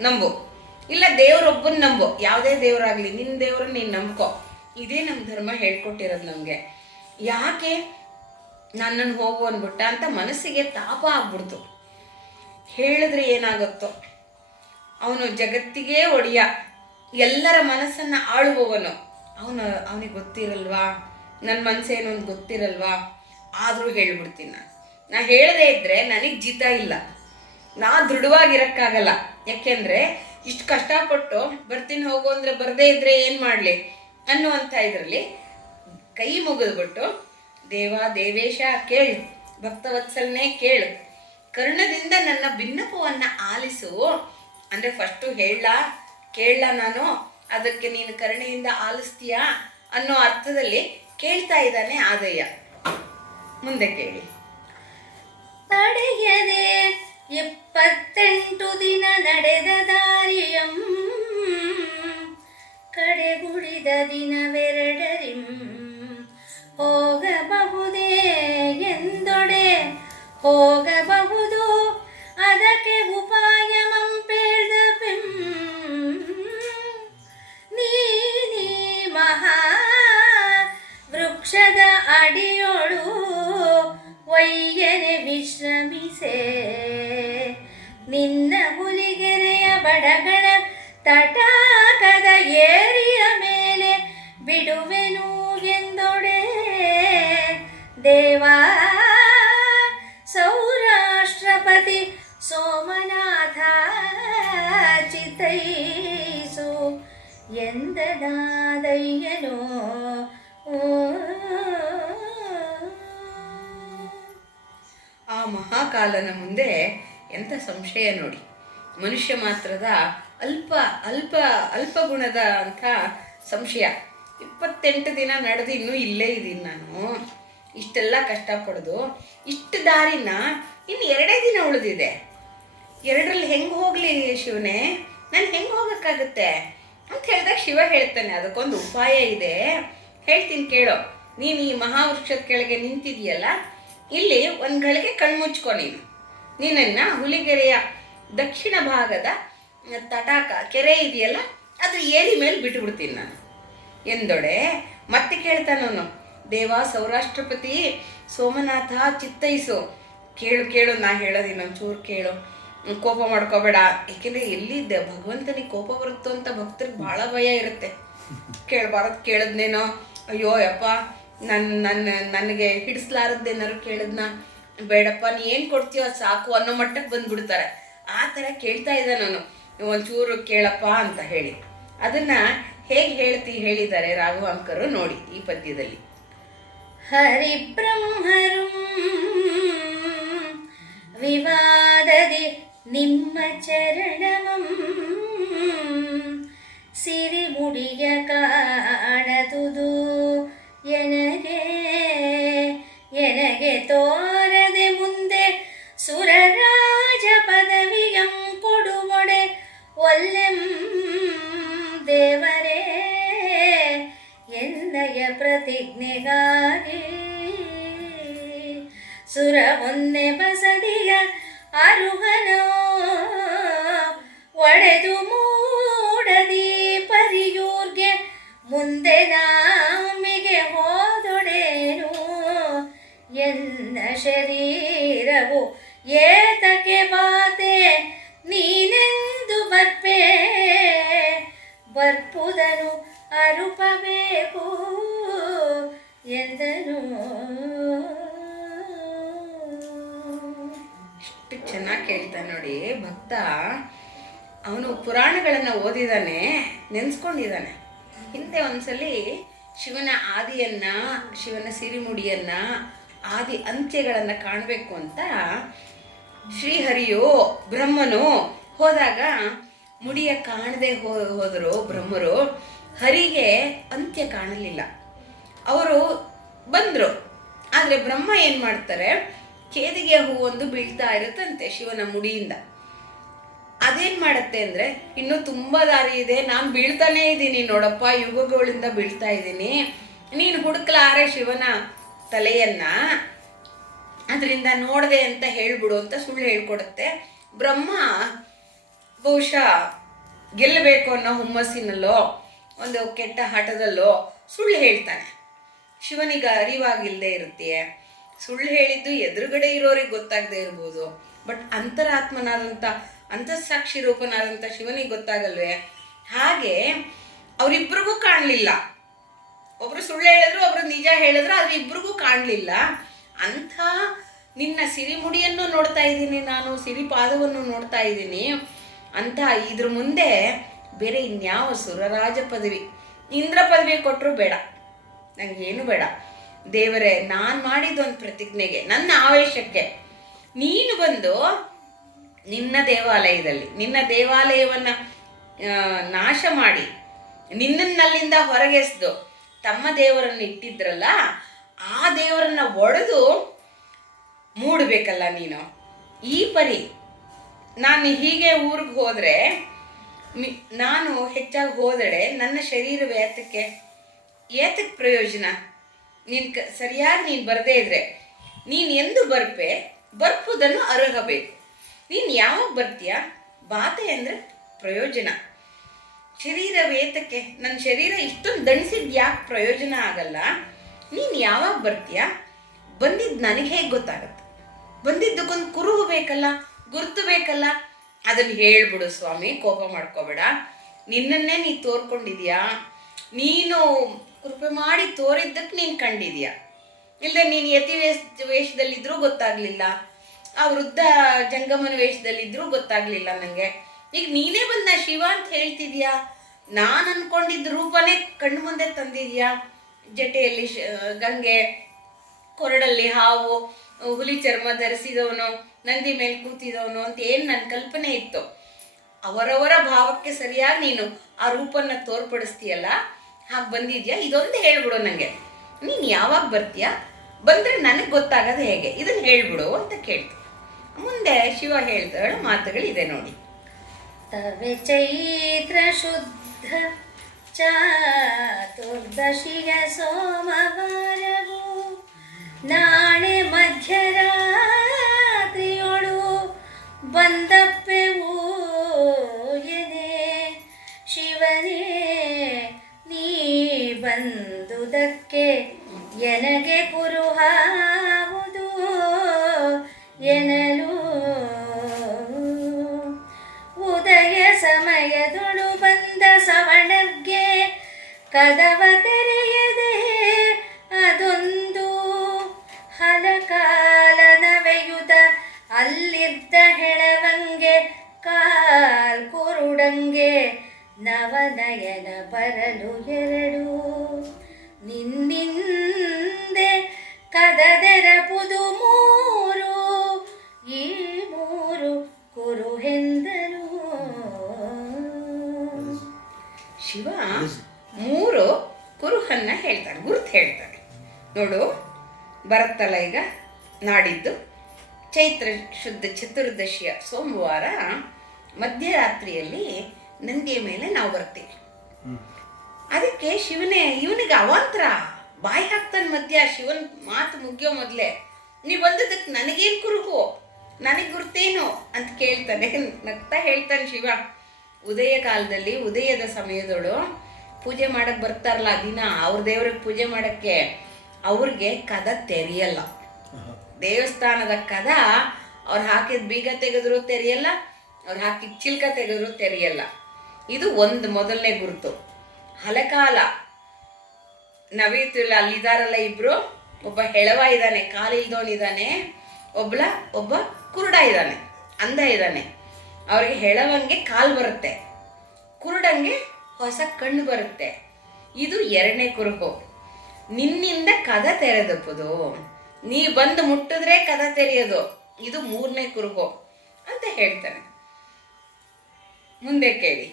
ನಂಬು, ಇಲ್ಲ ದೇವ್ರೊಬ್ಬನ ನಂಬು, ಯಾವುದೇ ದೇವರಾಗಲಿ ನಿನ್ನ ದೇವ್ರ ನೀನು ನಂಬ್ಕೊ. ಇದೇ ನಮ್ಮ ಧರ್ಮ ಹೇಳ್ಕೊಟ್ಟಿರೋದು ನಮಗೆ. ಯಾಕೆ ನನ್ನನ್ನು ಹೋಗು ಅಂದ್ಬಿಟ್ಟ ಅಂತ ಮನಸ್ಸಿಗೆ ತಾಪ ಆಗ್ಬಿಡ್ತು. ಹೇಳಿದ್ರೆ ಏನಾಗುತ್ತೋ, ಅವನು ಜಗತ್ತಿಗೇ ಒಡೆಯ, ಎಲ್ಲರ ಮನಸ್ಸನ್ನು ಆಳುವವನು. ಅವನಿಗೆ ಗೊತ್ತಿರಲ್ವಾ ನನ್ನ ಮನಸ್ಸೇನು ಅಂತ ಗೊತ್ತಿರಲ್ವಾ? ಆದರೂ ಹೇಳ್ಬಿಡ್ತೀನಿ. ನಾ ಹೇಳದೇ ಇದ್ದರೆ ನನಗೆ ಜಿತ ಇಲ್ಲ, ನಾ ದೃಢವಾಗಿರೋಕ್ಕಾಗಲ್ಲ. ಯಾಕೆಂದರೆ ಇಷ್ಟು ಕಷ್ಟಪಟ್ಟು ಬರ್ತೀನಿ ಹೋಗು ಅಂದರೆ ಬರದೇ ಇದ್ದರೆ ಏನು ಮಾಡಲಿ ಅನ್ನುವಂಥ ಇದರಲ್ಲಿ ಕೈ ಮುಗಿದ್ಬಿಟ್ಟು, ದೇವೇಶ ಕೇಳು, ಭಕ್ತವತ್ಸಲನೇ ಕೇಳು, ಕರ್ಣದಿಂದ ನನ್ನ ಬಿನ್ನಪವನ್ನು ಆಲಿಸು ಅಂದರೆ ಫಸ್ಟು ಕೇಳಲ್ಲ ನಾನು, ಅದಕ್ಕೆ ನೀನು ಕರುಣೆಯಿಂದ ಆಲಿಸ್ತೀಯಾ ಅನ್ನೋ ಅರ್ಥದಲ್ಲಿ ಕೇಳ್ತಾ ಇದ್ದಾನೆ ಆದಯ್ಯ. ಮುಂದೆ ಕೇಳಿ. ನಡೆಯದೆ 28 ದಿನ ನಡೆದ ದಾರಿಯಂ ಕಡೆಗುಡಿದ ದಿನವೆರಡರಿಂ ಹೋಗಬಹುದೇ ಎಂದೊಡೆ ಹೋಗಬಹುದು ಅದಕ್ಕೆ ಉಪಾಯ ಮಂಪೇಳ್ದ ಪಿಂ ನೀ ಮಹಾ ವೃಕ್ಷದ ಅಡಿಯೊಳು ಒಯ್ಯನೆ ವಿಶ್ರಮಿಸೆ ನಿನ್ನ ಹುಲಿಗೆರೆಯ ಬಡಗಣ ತಟಾಕದ ಏರಿಯ ಮೇಲೆ ಬಿಡುವೆನು ಎಂದೊಡೆ ದೇವಾ ಸೌರಾಷ್ಟ್ರಪತಿ ಸೋಮನಾಥ ಚಿತ್ತೈಸು ಎಂದನಾದಯ್ಯನೋ. ಆ ಮಹಾಕಾಲನ ಮುಂದೆ ಎಂಥ ಸಂಶಯ ನೋಡಿ. ಮನುಷ್ಯ ಮಾತ್ರದ ಅಲ್ಪ ಅಲ್ಪ ಅಲ್ಪ ಗುಣದ ಅಂಥ ಸಂಶಯ. 28 ದಿನ ನಡೆದು ಇನ್ನೂ ಇಲ್ಲೇ ಇದ್ದೀನಿ ನಾನು. ಇಷ್ಟೆಲ್ಲ ಕಷ್ಟಪಡೋದು, ಇಷ್ಟು ದಾರಿನ ಇನ್ನು 2 ದಿನ ಉಳಿದಿದೆ. 2ರಲ್ಲಿ ಹೆಂಗೆ ಹೋಗಲಿ ಶಿವನೇ, ನಾನು ಹೆಂಗೆ ಹೋಗೋಕ್ಕಾಗುತ್ತೆ ಅಂತ ಹೇಳಿದಾಗ ಶಿವ ಹೇಳ್ತಾನೆ, ಅದಕ್ಕೊಂದು ಉಪಾಯ ಇದೆ, ಹೇಳ್ತೀನಿ ಕೇಳೋ. ನೀನು ಈ ಮಹಾವೃಕ್ಷದ ಕೆಳಗೆ ನಿಂತಿದೆಯಲ್ಲ, ಇಲ್ಲಿ ಒಂದು ಗಳಿಗೆ ಕಣ್ಮುಚ್ಕೊ. ನೀನನ್ನು ಹುಲಿಗೆರೆಯ ದಕ್ಷಿಣ ಭಾಗದ ತಟಾಕ ಕೆರೆ ಇದೆಯಲ್ಲ, ಅದ್ರ ಏರಿ ಮೇಲೆ ಬಿಟ್ಟುಬಿಡ್ತೀನಿ ನಾನು ಎಂದೊಡೆ. ಮತ್ತೆ ಕೇಳ್ತಾನವನು, ದೇವ ಸೌರಾಷ್ಟ್ರಪತಿ ಸೋಮನಾಥ ಚಿತ್ತೈಸು. ಕೇಳು ಕೇಳು, ನಾ ಹೇಳೋದು ಇನ್ನೊಂಚೂರು ಕೇಳು, ಕೋಪ ಮಾಡ್ಕೋಬೇಡ. ಏಕೆಂದರೆ ಎಲ್ಲಿದ್ದೆ ಭಗವಂತನಿಗೆ ಕೋಪ ಬರುತ್ತೋ ಅಂತ ಭಕ್ತರಿಗೆ ಭಾಳ ಭಯ ಇರುತ್ತೆ. ಕೇಳಬಾರದು ಕೇಳಿದ್ನೇನೋ, ಅಯ್ಯೋ ಯಪ್ಪ ನನಗೆ ಹಿಡಿಸ್ಲಾರದ್ದೇನಾರು ಕೇಳಿದ್ನ, ಬೇಡಪ್ಪ ನೀ ಏನು ಕೊಡ್ತೀಯೋ ಅದು ಸಾಕು ಅನ್ನೋ ಮಟ್ಟಕ್ಕೆ ಬಂದುಬಿಡ್ತಾರೆ. ಆ ಥರ ಕೇಳ್ತಾ ಇದ್ದ ನಾನು, ಒಂಚೂರು ಕೇಳಪ್ಪ ಅಂತ ಹೇಳಿ. ಅದನ್ನು ಹೇಗೆ ಹೇಳಿದ್ದಾರೆ ರಾಘವಾಂಕರು ನೋಡಿ ಈ ಪದ್ಯದಲ್ಲಿ. ಹರಿಬ್ರಹ್ಮರು ವಿವಾದದಿ ನಿಮ್ಮ ಚರಣಮಂ ಸಿರಿಮುಡಿಯ ಕಾಣದುದು ಎನಗೆ ತೋರದೆ ಮುಂದೆ ಸುರರಾಜ ಪದವಿಯಂ ಕೊಡುಮೊಡೆ ಒಲ್ಲೆಂ ದೇವರೇ ಎನ್ನಯ ಪ್ರತಿಜ್ಞೆಗಾಗಿ ಸುರ ಒಂದೆ ಬಸದಿಯ ಅರುಹನೋ ಒಡೆದು ಮೂಡದಿ ಪರಿಯೂರ್ಗೆ ಮುಂದೆ ನಾಮಿಗೆ ಹೋದೊಡೇನು ಎನ್ನ ಶರೀರವು ಏತಕ್ಕೆ ಬಾತೆ ನೀನೆಂದು ಬರ್ಪೆ ಬರ್ಪುದನು ಅರುಪಬೇಕು ಎಂದನು. ಎಷ್ಟು ಚೆನ್ನಾಗಿ ಕೇಳ್ತಾನೆ ನೋಡಿ ಭಕ್ತ. ಅವನು ಪುರಾಣಗಳನ್ನು ಓದಿದ್ದಾನೆ, ನೆನೆಸ್ಕೊಂಡಿದ್ದಾನೆ. ಹಿಂದೆ ಒಂದ್ಸಲಿ ಶಿವನ ಆದಿಯನ್ನು, ಶಿವನ ಸಿರಿಮುಡಿಯನ್ನು, ಆದಿ ಅಂತ್ಯಗಳನ್ನು ಕಾಣಬೇಕು ಅಂತ ಶ್ರೀಹರಿಯು ಬ್ರಹ್ಮನು ಹೋದಾಗ ಮುಡಿಯ ಕಾಣದೆ ಹೋದರು ಬ್ರಹ್ಮರು. ಹರಿಗೆ ಅಂತ್ಯ ಕಾಣಲಿಲ್ಲ. ಅವರು ಬಂದರು. ಆದರೆ ಬ್ರಹ್ಮ ಏನು ಮಾಡ್ತಾರೆ, ಕೇದಿಗೆ ಹೂವೊಂದು ಬೀಳ್ತಾ ಇರುತ್ತಂತೆ ಶಿವನ ಮುಡಿಯಿಂದ. ಅದೇನು ಮಾಡುತ್ತೆ ಅಂದರೆ, ಇನ್ನೂ ತುಂಬ ದಾರಿ ಇದೆ, ನಾನು ಬೀಳ್ತಾನೇ ಇದ್ದೀನಿ ನೋಡಪ್ಪ, ಯುಗಗಳಿಂದ ಬೀಳ್ತಾ ಇದ್ದೀನಿ, ನೀನು ಹುಡುಕ್ಲಾರೆ ಶಿವನ ತಲೆಯನ್ನು, ಅದರಿಂದ ನೋಡಿದೆ ಅಂತ ಹೇಳ್ಬಿಡು ಅಂತ ಸುಳ್ಳು ಹೇಳ್ಕೊಡುತ್ತೆ. ಬ್ರಹ್ಮ ಬಹುಶಃ ಗೆಲ್ಲಬೇಕು ಅನ್ನೋ ಹುಮ್ಮಸ್ಸಿನಲ್ಲೋ ಒಂದು ಕೆಟ್ಟ ಹಠದಲ್ಲೋ ಸುಳ್ಳು ಹೇಳ್ತಾನೆ. ಶಿವನಿಗೆ ಅರಿವಾಗಿಲ್ಲದೆ ಇರುತ್ತೆ. ಸುಳ್ಳು ಹೇಳಿದ್ದು ಎದುರುಗಡೆ ಇರೋರಿಗೆ ಗೊತ್ತಾಗದೆ ಇರ್ಬೋದು, ಬಟ್ ಅಂತರಾತ್ಮನಾದಂಥ ಅಂತಃಸಾಕ್ಷಿ ರೂಪನಾದಂಥ ಶಿವನಿಗೆ ಗೊತ್ತಾಗಲ್ವೇ? ಹಾಗೆ ಅವರಿಬ್ಬರಿಗೂ ಕಾಣಲಿಲ್ಲ. ಒಬ್ರು ಸುಳ್ಳು ಹೇಳಿದ್ರು, ಒಬ್ರು ನಿಜ ಹೇಳಿದ್ರು, ಆದ್ರೆ ಇಬ್ಬರಿಗೂ ಕಾಣಲಿಲ್ಲ. ಅಂಥ ನಿನ್ನ ಸಿರಿಮುಡಿಯನ್ನು ನೋಡ್ತಾ ಇದ್ದೀನಿ ನಾನು, ಸಿರಿಪಾದವನ್ನು ನೋಡ್ತಾ ಇದ್ದೀನಿ ಅಂತ. ಇದ್ರ ಮುಂದೆ ಬೇರೆ ಇನ್ಯಾವ ಸುರರಾಜ ಪದವಿ, ಇಂದ್ರ ಪದವಿ ಕೊಟ್ಟರು ಬೇಡ, ನನಗೇನು ಬೇಡ. ದೇವರೇ, ನಾನು ಮಾಡಿದ್ದೊಂದು ಪ್ರತಿಜ್ಞೆಗೆ, ನನ್ನ ಆವೇಶಕ್ಕೆ ನೀನು ಬಂದು ನಿನ್ನ ದೇವಾಲಯದಲ್ಲಿ, ನಿನ್ನ ದೇವಾಲಯವನ್ನು ನಾಶ ಮಾಡಿ ನಿನ್ನನ್ನಲ್ಲಿಂದ ಹೊರಗೆಸ್ದು ತಮ್ಮ ದೇವರನ್ನು ಇಟ್ಟಿದ್ರಲ್ಲ, ಆ ದೇವರನ್ನು ಒಡೆದು ಮೂಡಬೇಕಲ್ಲ ನೀನು. ಈ ಪರಿ ನಾನು ಹೀಗೆ ಊರಿಗೆ ಹೋದರೆ, ನಾನು ಹೆಚ್ಚಾಗಿ ಹೋದರೆ ನನ್ನ ಶರೀರವೇ ಏತಕ್ಕೆ ಪ್ರಯೋಜನ? ನೀನು ಸರಿಯಾಗಿ ನೀನು ಬರದೇ ಇದ್ರೆ, ನೀನು ಎಂದು ಬರ್ಪುದನ್ನು ಅರುಹಬೇಕು. ನೀನು ಯಾವಾಗ ಬರ್ತೀಯ? ಬಾತೆ ಅಂದರೆ ಪ್ರಯೋಜನ. ಶರೀರವೇತಕ್ಕೆ, ನನ್ನ ಶರೀರ ಇಷ್ಟೊಂದು ದಣಿಸಿದ್ದು ಯಾಕೆ ಪ್ರಯೋಜನ ಆಗಲ್ಲ? ನೀನು ಯಾವಾಗ ಬರ್ತೀಯ? ಬಂದಿದ್ದು ನನಗೆ ಹೇಗೆ ಗೊತ್ತಾಗತ್ತೆ? ಬಂದಿದ್ದಕ್ಕೊಂದು ಕುರುಹು ಬೇಕಲ್ಲ, ಗುರುತು ಬೇಕಲ್ಲ. ಅದನ್ನು ಹೇಳ್ಬಿಡು ಸ್ವಾಮಿ, ಕೋಪ ಮಾಡ್ಕೋಬೇಡ. ನಿನ್ನನ್ನೇ ನೀ ತೋರ್ಕೊಂಡಿದ್ಯಾ, ನೀನು ಕೃಪೆ ಮಾಡಿ ತೋರಿದ್ದಕ್ಕೆ ನೀನು ಕಂಡಿದ್ಯಾ, ಇಲ್ಲದೆ ನೀನು ಯತಿ ವೇಷದಲ್ಲಿದ್ದರೂ ಗೊತ್ತಾಗ್ಲಿಲ್ಲ, ಆ ವೃದ್ಧ ಜಂಗಮನ ವೇಷದಲ್ಲಿದ್ದರೂ ಗೊತ್ತಾಗ್ಲಿಲ್ಲ ನನಗೆ. ಈಗ ನೀನೇ ಬಂದ ಶಿವ ಅಂತ ಹೇಳ್ತಿದ್ಯಾ, ನಾನು ಅನ್ಕೊಂಡಿದ್ದ ರೂಪನೇ ಕಣ್ಣು ಮುಂದೆ ತಂದಿದ್ಯಾ. ಜಟೆಯಲ್ಲಿ ಗಂಗೆ, ಕೊರಡಲ್ಲಿ ಹಾವು, ಹುಲಿ ಚರ್ಮ ಧರಿಸಿದವನು, ನಂದಿ ಮೇಲೆ ಕೂತಿದವನು ಅಂತ ಏನು ನನ್ನ ಕಲ್ಪನೆ ಇತ್ತು, ಅವರವರ ಭಾವಕ್ಕೆ ಸರಿಯಾಗಿ ನೀನು ಆ ರೂಪನ್ನ ತೋರ್ಪಡಿಸ್ತೀಯಲ್ಲ, ಹಾಗೆ ಬಂದಿದ್ಯಾ. ಇದೊಂದು ಹೇಳ್ಬಿಡು ನನಗೆ, ನೀನು ಯಾವಾಗ ಬರ್ತೀಯ, ಬಂದರೆ ನನಗೆ ಗೊತ್ತಾಗೋದು ಹೇಗೆ, ಇದನ್ನು ಹೇಳ್ಬಿಡು ಅಂತ ಕೇಳ್ತೀನಿ. ಮುಂದೆ ಶಿವ ಹೇಳ್ತಾಳು ಮಾತುಗಳಿದೆ ನೋಡಿ. ತವೆ ಚೈತ್ರ ಶುದ್ಧ ಚಾತುರ್ದಶಿಯ ಸೋಮವಾರವು ನಾಳೆ ಮಧ್ಯರಾತ್ರಿಯೊಳು ಬಂದಪ್ಪೆವು ಎದೆ ಶಿವನೇ ನೀ ಬಂದುದಕ್ಕೆ ಎನಗೆ ಕುರುಹಾವುದು ಎನಲು ಉದಯ ಸಮಯದೊಳು ಬಂದ ಸವಣರ್ಗೆ ಕದವ ತೆರೆಯದೆ ಅದೊಂದು ಹಲಕಾಲ ನವೆಯುತ ಅಲ್ಲಿದ್ದ ಹೆಳವಂಗೆ ಕಾಲ್ ಕುರುಡಂಗೆ ನವನಯನ ಬರಲು ಎರಡು ನಿನ್ನಿಂದೆ ಕದದೆರಪುದು ಮೂರು ಈ ಮೂರು ಕುರುಹೆಂದರು. ಶಿವ ಮೂರು ಕುರುಹನ್ನ ಹೇಳ್ತಾರೆ, ಗುರುತು ಹೇಳ್ತಾರೆ ನೋಡು. ಬರುತ್ತಲ್ಲ ಈಗ ನಾಡಿದ್ದು ಚೈತ್ರ ಶುದ್ಧ ಚತುರ್ದಶಿಯ ಸೋಮವಾರ ಮಧ್ಯರಾತ್ರಿಯಲ್ಲಿ ನಂದಿಯ ಮೇಲೆ ನಾವು ಬರ್ತೀವಿ. ಅದಕ್ಕೆ ಶಿವನೇ ಇವನಿಗೆ ಅವಾಂತರ ಬಾಯಿ ಹಾಕ್ತಾನೆ ಮಧ್ಯ. ಶಿವನ್ ಮಾತು ಮುಗಿಯೋ ಮೊದಲೇ ನೀವು ಬಂದದಕ್ಕೆ ನನಗೇನು ಕುರುಹು, ನನಗೆ ಗುರ್ತೇನು ಅಂತ ಕೇಳ್ತಾನೆ. ನಗ್ತಾ ಹೇಳ್ತಾನೆ ಶಿವ. ಉದಯ ಕಾಲದಲ್ಲಿ ಉದಯದ ಸಮಯದೊಳು ಪೂಜೆ ಮಾಡಕ್ಕೆ ಬರ್ತಾರಲ್ಲ ದಿನ, ಅವ್ರ ದೇವ್ರಿಗೆ ಪೂಜೆ ಮಾಡೋಕ್ಕೆ ಅವ್ರಿಗೆ ಕದ ತೆರೆಯಲ್ಲ. ದೇವಸ್ಥಾನದ ಕದ ಅವ್ರು ಹಾಕಿದ ಬೀಗ ತೆಗೆದ್ರು ತೆರೆಯಲ್ಲ, ಅವ್ರು ಹಾಕಿದ ಚಿಲ್ಕ ತೆಗೆದ್ರು ತೆರೆಯಲ್ಲ. ಇದು ಒಂದು ಮೊದಲನೇ ಗುರುತು. ಹಲಕಾಲ ನವೀತಿಲ್ಲ, ಅಲ್ಲಿದ್ದಾರಲ್ಲ ಇಬ್ರು, ಒಬ್ಬ ಹೆಳವ ಇದ್ದಾನೆ, ಕಾಲಿಲ್ದವನಿದ್ದಾನೆ, ಒಬ್ಬ ಕುರುಡ ಇದ್ದಾನೆ, ಅಂಧ ಇದ್ದಾನೆ. ಅವ್ರಿಗೆ ಹೆಳವಂಗೆ ಕಾಲು ಬರುತ್ತೆ, ಕುರುಡಂಗೆ ಹೊಸ ಕಣ್ಣು ಬರುತ್ತೆ. ಇದು ಎರಡನೇ ಕುರುಹು. ನಿನ್ನಿಂದ ಕದ ತೆರೆದಪ್ಪದು, ನೀ ಬಂದು ಮುಟ್ಟಿದ್ರೆ ಕದ ತೆರೆಯೋದು, ಇದು ಮೂರನೇ ಕುರುಹು ಅಂತ ಹೇಳ್ತಾನೆ. ಮುಂದೆ ಕೇಳಿ.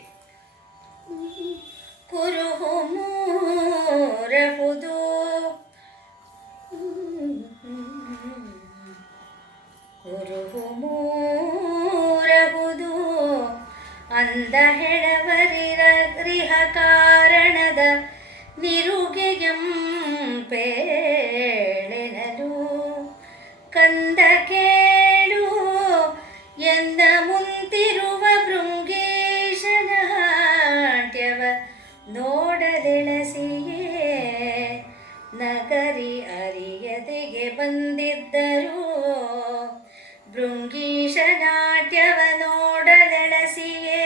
ಕುರುಹು ಮೂರಹುದು ಕುರುಹು ಮೂರಹುದು ಅಂದ ಹೆಳವರಿರಿಹ ಕಾರಣದ ನಿರುಗೆಯಂ ಪೇಳೆನಲು ಕಂದ ಕೇಳು ಎಂದ ಮುಂತಿರುವ ಭೃಂಗೀಶನ ನಾಟ್ಯವ ನೋಡದೆಳಸಿಯೇ ನಗರಿ ಅರಿಯದೆಗೆ ಬಂದಿದ್ದರು. ಭೃಂಗೀಶ ನಾಟ್ಯವ ನೋಡದೆಳಸಿಯೇ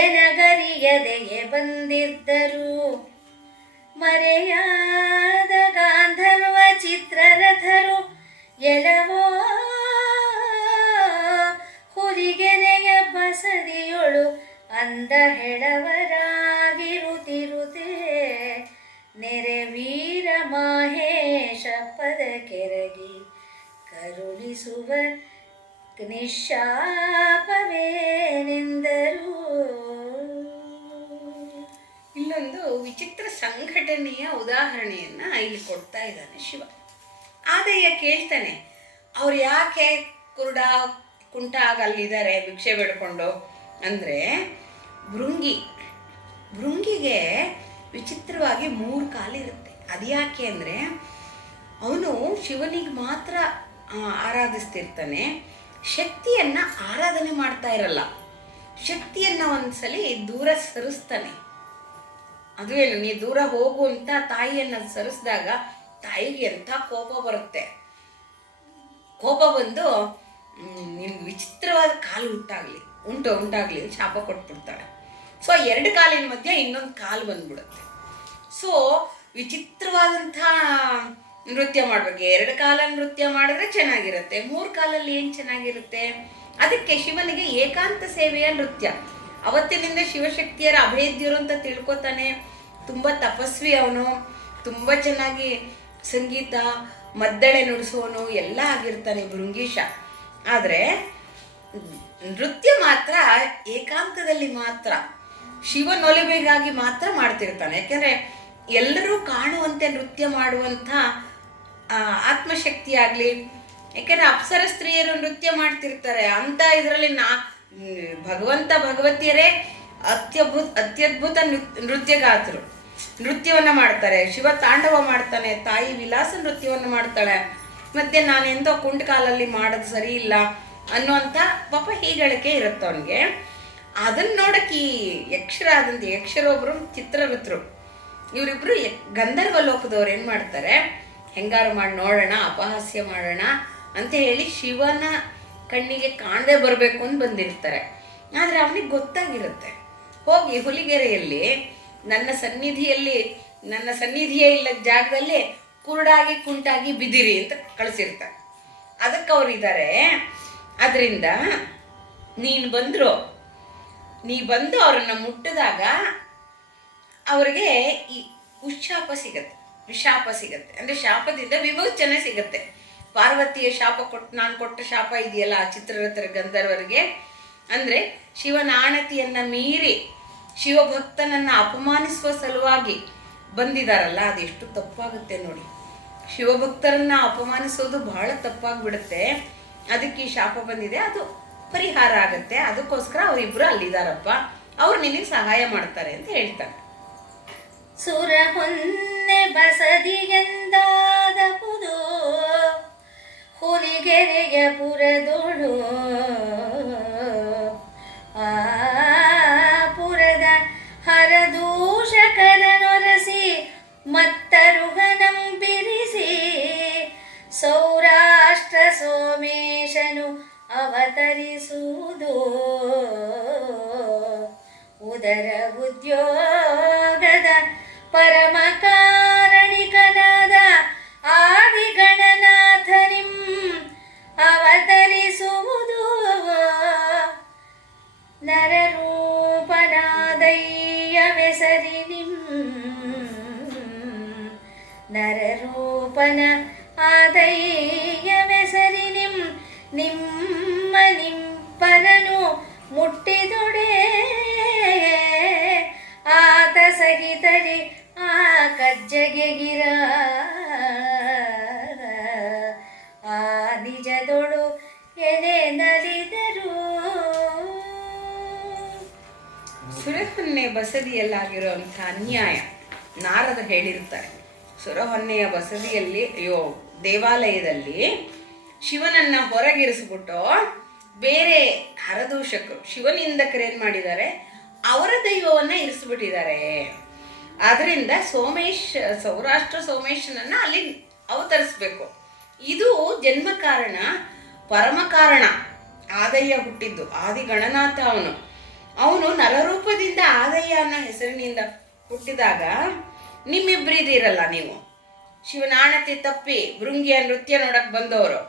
ಎನಗರಿಯದೆಗೆ ಬಂದಿದ್ದರು. ಮರೆಯಾದ ಗಾಂಧರ್ವ ಚಿತ್ರರಥರು ಎಲವೋ ಹುಲಿಗೆರೆಯ ಬಸದಿಯೊಳು ಅಂದ ಹೆಳವರಾಗಿರುತ್ತಿರುತ್ತೇ ನೆರೆ ವೀರ ಮಾಹೇಶ ಪದ ಕೆರಗಿ ಕರುಣಿಸುವ ನಿಶಾಪವೇನೆಂದರು. ಇಲ್ಲೊಂದು ವಿಚಿತ್ರ ಸಂಘಟನೆಯ ಉದಾಹರಣೆಯನ್ನ ಇಲ್ಲಿ ಕೊಡ್ತಾ ಇದ್ದಾನೆ ಶಿವ. ಆದಯ್ಯ ಕೇಳ್ತಾನೆ, ಅವ್ರು ಯಾಕೆ ಕುರುಡ ಕುಂಟ ಅಲ್ಲಿದ್ದಾರೆ ಭಿಕ್ಷೆ ಬೇಡ್ಕೊಂಡು ಅಂದರೆ, ಭೃಂಗಿಗೆ ವಿಚಿತ್ರವಾಗಿ 3 ಕಾಲಿರುತ್ತೆ. ಅದು ಯಾಕೆ ಅಂದರೆ ಅವನು ಶಿವನಿಗೆ ಮಾತ್ರ ಆರಾಧಿಸ್ತಿರ್ತಾನೆ, ಶಕ್ತಿಯನ್ನು ಆರಾಧನೆ ಮಾಡ್ತಾ ಇರಲ್ಲ. ಶಕ್ತಿಯನ್ನು ಒಂದ್ಸಲಿ ದೂರ ಸರಿಸ್ತಾನೆ. ಅದುವೇನು, ನೀ ದೂರ ಹೋಗು ಅಂತ ತಾಯಿಯನ್ನು ಸರಿಸಿದಾಗ ತಾಯಿಗೆ ಎಂಥ ಕೋಪ ಬರುತ್ತೆ. ಕೋಪ ಬಂದು ನಿನ್ಗೆ ವಿಚಿತ್ರವಾದ ಕಾಲು ಉಂಟಾಗಲಿ ಶಾಪ ಕೊಟ್ಬಿಡ್ತಾಳೆ. ಸೊ 2 ಕಾಲಿನ ಮಧ್ಯೆ ಇನ್ನೊಂದು ಕಾಲು ಬಂದ್ಬಿಡುತ್ತೆ. ಸೊ ವಿಚಿತ್ರವಾದಂಥ ನೃತ್ಯ ಮಾಡಬೇಕು. 2 ಕಾಲ ನೃತ್ಯ ಮಾಡಿದ್ರೆ ಚೆನ್ನಾಗಿರುತ್ತೆ, 3 ಕಾಲಲ್ಲಿ ಏನು ಚೆನ್ನಾಗಿರುತ್ತೆ? ಅದಕ್ಕೆ ಶಿವನಿಗೆ ಏಕಾಂತ ಸೇವೆಯ ನೃತ್ಯ. ಅವತ್ತಿನಿಂದ ಶಿವಶಕ್ತಿಯರ ಅಭೇದ್ಯರು ಅಂತ ತಿಳ್ಕೊತಾನೆ. ತುಂಬ ತಪಸ್ವಿ ಅವನು, ತುಂಬ ಚೆನ್ನಾಗಿ ಸಂಗೀತ ಮದ್ದಳೆ ನುಡಿಸೋನು ಎಲ್ಲ ಆಗಿರ್ತಾನೆ ಭೃಂಗೀಶ. ಆದರೆ ನೃತ್ಯ ಮಾತ್ರ ಏಕಾಂತದಲ್ಲಿ ಮಾತ್ರ ಶಿವನೊಲಿಮೆಗಾಗಿ ಮಾತ್ರ ಮಾಡ್ತಿರ್ತಾನೆ. ಯಾಕೆಂದರೆ ಎಲ್ಲರೂ ಕಾಣುವಂತೆ ನೃತ್ಯ ಮಾಡುವಂಥ ಆತ್ಮಶಕ್ತಿ ಆಗಲಿ, ಯಾಕೆಂದರೆ ಅಪ್ಸರ ಸ್ತ್ರೀಯರು ನೃತ್ಯ ಮಾಡ್ತಿರ್ತಾರೆ ಅಂತ ಇದರಲ್ಲಿ ಭಗವಂತ ಭಗವತಿಯರೇ ಅತ್ಯದ್ಭುತ ನೃತ್ಯಗಾತರು. ನೃತ್ಯವನ್ನು ಮಾಡ್ತಾರೆ. ಶಿವ ತಾಂಡವ ಮಾಡ್ತಾನೆ, ತಾಯಿ ವಿಲಾಸ ನೃತ್ಯವನ್ನು ಮಾಡ್ತಾಳೆ. ಮತ್ತೆ ನಾನೆಂದೋ ಕುಂಟಕಾಲಲ್ಲಿ ಮಾಡೋದು ಸರಿ ಇಲ್ಲ ಅನ್ನುವಂಥ ಪಾಪ ಹೀಗಳಿಕೆ ಇರುತ್ತೆ ಅವನಿಗೆ. ಅದನ್ನು ನೋಡಕ್ಕೆ ಈ ಯಕ್ಷರೊಬ್ಬರು ಚಿತ್ರಋತರು, ಇವರಿಬ್ಬರು ಗಂಧರ್ವ ಲೋಕದವ್ರು ಏನು ಮಾಡ್ತಾರೆ, ಹೆಂಗಾರು ಮಾಡಿ ನೋಡೋಣ, ಅಪಹಾಸ್ಯ ಮಾಡೋಣ ಅಂತ ಹೇಳಿ ಶಿವನ ಕಣ್ಣಿಗೆ ಕಾಣದೆ ಬರಬೇಕು ಅಂತ ಬಂದಿರ್ತಾರೆ. ಆದರೆ ಅವನಿಗೆ ಗೊತ್ತಾಗಿರುತ್ತೆ, ಹೋಗಿ ಹುಲಿಗೆರೆಯಲ್ಲಿ ನನ್ನ ಸನ್ನಿಧಿಯೇ ಇಲ್ಲದ ಜಾಗದಲ್ಲಿ ಕುರುಡಾಗಿ ಕುಂಟಾಗಿ ಬಿದಿರಿ ಅಂತ ಕಳಿಸಿರ್ತಾರೆ. ಅದಕ್ಕೆ ಅವರಿದ್ದಾರೆ. ಅದರಿಂದ ನೀ ಬಂದು ಅವರನ್ನು ಮುಟ್ಟಿದಾಗ ಅವ್ರಿಗೆ ಈ ವಿಶಾಪ ಸಿಗತ್ತೆ. ಅಂದರೆ ಶಾಪದಿಂದ ವಿಮೋಚನೆ ಸಿಗತ್ತೆ. ಪಾರ್ವತಿಯ ಶಾಪ ನಾನು ಕೊಟ್ಟ ಶಾಪ ಇದೆಯಲ್ಲ ಆ ಚಿತ್ರರಥರ ಗಂಧರ್ವರಿಗೆ, ಅಂದರೆ ಶಿವನ ಆಣತಿಯನ್ನು ಮೀರಿ ಶಿವಭಕ್ತನನ್ನು ಅಪಮಾನಿಸುವ ಸಲುವಾಗಿ ಬಂದಿದ್ದಾರಲ್ಲ, ಅದೆಷ್ಟು ತಪ್ಪಾಗುತ್ತೆ ನೋಡಿ. ಶಿವಭಕ್ತರನ್ನು ಅಪಮಾನಿಸೋದು ಬಹಳ ತಪ್ಪಾಗ್ಬಿಡುತ್ತೆ. ಅದಕ್ಕೆ ಈ ಶಾಪ ಬಂದಿದೆ, ಅದು ಪರಿಹಾರ ಆಗುತ್ತೆ. ಅದಕ್ಕೋಸ್ಕರ ಅವರಿಬ್ಬರು ಅಲ್ಲಿದ್ದಾರಪ್ಪ, ಅವ್ರು ನಿನಗೆ ಸಹಾಯ ಮಾಡ್ತಾರೆ ಅಂತ ಹೇಳ್ತಾರೆ. ಸುರ ಹೊನ್ನೆ ಬಸದಿಗೆಂದಾದ ಪುದು ಹುಲಿಗೆರೆಯ ಪುರದೋಳು ಆ ಪುರದ ಹರದೂಷಕರನೊರಸಿ ಮತ್ತರುಗನಂಬಿರಿಸಿ ಸೌರಾಷ್ಟ್ರ ಸೋಮೇಶನು ಅವತರಿಸುವುದು ಉದರ ಉದ್ಯೋಗದ ಪರಮ ಕಾರಣಿಕನಾದ ಆದಿಗಣನಾಥನಿಂ ಅವತರಿಸುವುದು ನರರೂಪನಾದಯ್ಯವೆಸರಿನಿಂ ನರರೂಪನ ಆದಯ್ಯವೆಸರಿನಿಂ ನಿಮ್ಮ ನಿಂಪರನು ಮುಟ್ಟಿದೊಡೆ ಆತ ಸಹಿತರಿ ಆ ಕಜ್ಜಗೆಗಿರ ಆ ನಿಜದೊಳು ಎನೆ ನಲಿದರು. ಸುರಹೊನ್ನೆ ಬಸದಿಯಲ್ಲಾಗಿರುವಂಥ ಅನ್ಯಾಯ ನಾರದ ಹೇಳಿರ್ತಾರೆ. ಸುರಹೊನ್ನೆಯ ಬಸದಿಯಲ್ಲಿ ದೇವಾಲಯದಲ್ಲಿ ಶಿವನನ್ನು ಹೊರಗಿರಿಸ್ಬಿಟ್ಟು ಬೇರೆ ಹರದೂಷಕರು ಶಿವನಿಂದಕರು ಏನು ಮಾಡಿದ್ದಾರೆ, ಅವರ ದೈವವನ್ನು ಇರಿಸ್ಬಿಟ್ಟಿದ್ದಾರೆ. ಆದ್ದರಿಂದ ಸೌರಾಷ್ಟ್ರ ಸೋಮೇಶನನ್ನು ಅಲ್ಲಿ ಅವತರಿಸ್ಬೇಕು. ಇದು ಜನ್ಮ ಕಾರಣ, ಪರಮ ಕಾರಣ. ಆದಯ್ಯ ಹುಟ್ಟಿದ್ದು ಆದಿಗಣನಾಥ ಅವನು ನರರೂಪದಿಂದ ಆದಯ್ಯ ಅನ್ನೋ ಹೆಸರಿನಿಂದ ಹುಟ್ಟಿದಾಗ ನಿಮ್ಮಿಬ್ಬರಿದ್ದೀರಲ್ಲ, ನೀವು ಶಿವನ ಆಣತಿ ತಪ್ಪಿ ಭೃಂಗಿಯ ನೃತ್ಯ ನೋಡಕ್ಕೆ ಬಂದವರು,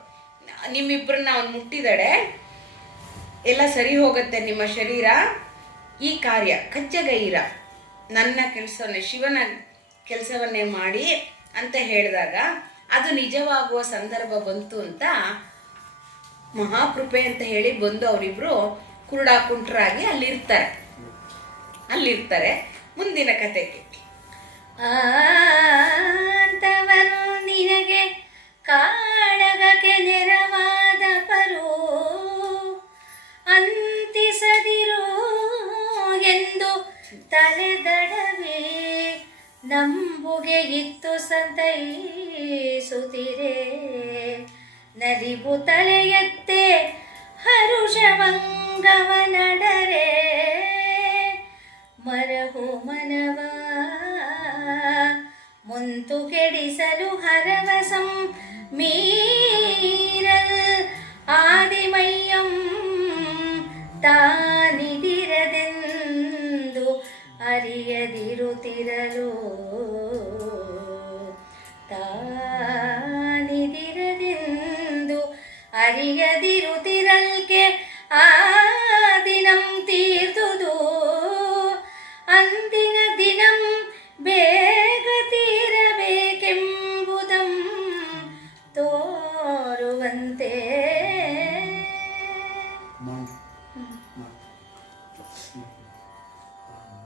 ನಿಮ್ಮಿಬ್ಬರನ್ನ ಅವನು ಮುಟ್ಟಿದಡೆ ಎಲ್ಲ ಸರಿ ಹೋಗುತ್ತೆ ನಿಮ್ಮ ಶರೀರ. ಈ ಕಾರ್ಯ ಕಜ್ಜಗೈರ ನನ್ನ ಕೆಲಸವನ್ನೇ ಶಿವನ ಕೆಲಸವನ್ನೇ ಮಾಡಿ ಅಂತ ಹೇಳಿದಾಗ ಅದು ನಿಜವಾಗುವ ಸಂದರ್ಭ ಬಂತು ಅಂತ ಮಹಾಕೃಪೆ ಅಂತ ಹೇಳಿ ಬಂದು ಅವರಿಬ್ಬರು ಕುರುಡಾಕುಂಟರಾಗಿ ಅಲ್ಲಿರ್ತಾರೆ. ಮುಂದಿನ ಕಥೆಗೆ ಅಂತವನು ನಿನಗೆ ಕಾಳಗಕ್ಕೆ ನೆರವಾದ ಪರು ಅಂತಿಸದಿರು ಎಂದು ತಲೆದಡವೆ ನಂಬುಗೆ ಇತ್ತು ಸಂತೈಸುತ್ತಿರೆ ನಲಿಬು ತಲೆಯತ್ತೆ ಹರುಷವಂಗವ ನಡರೆ ಮರಹು ಮನವ ಮುಂತು ಕೆಡಿಸಲು ಹರವಸಂ ಮೀರಲ್ ಆದಿಮಯ್ಯಂ ತಾನಿದಿರದೆಂದು ಅರಿಯದಿರುತ್ತಿರಲು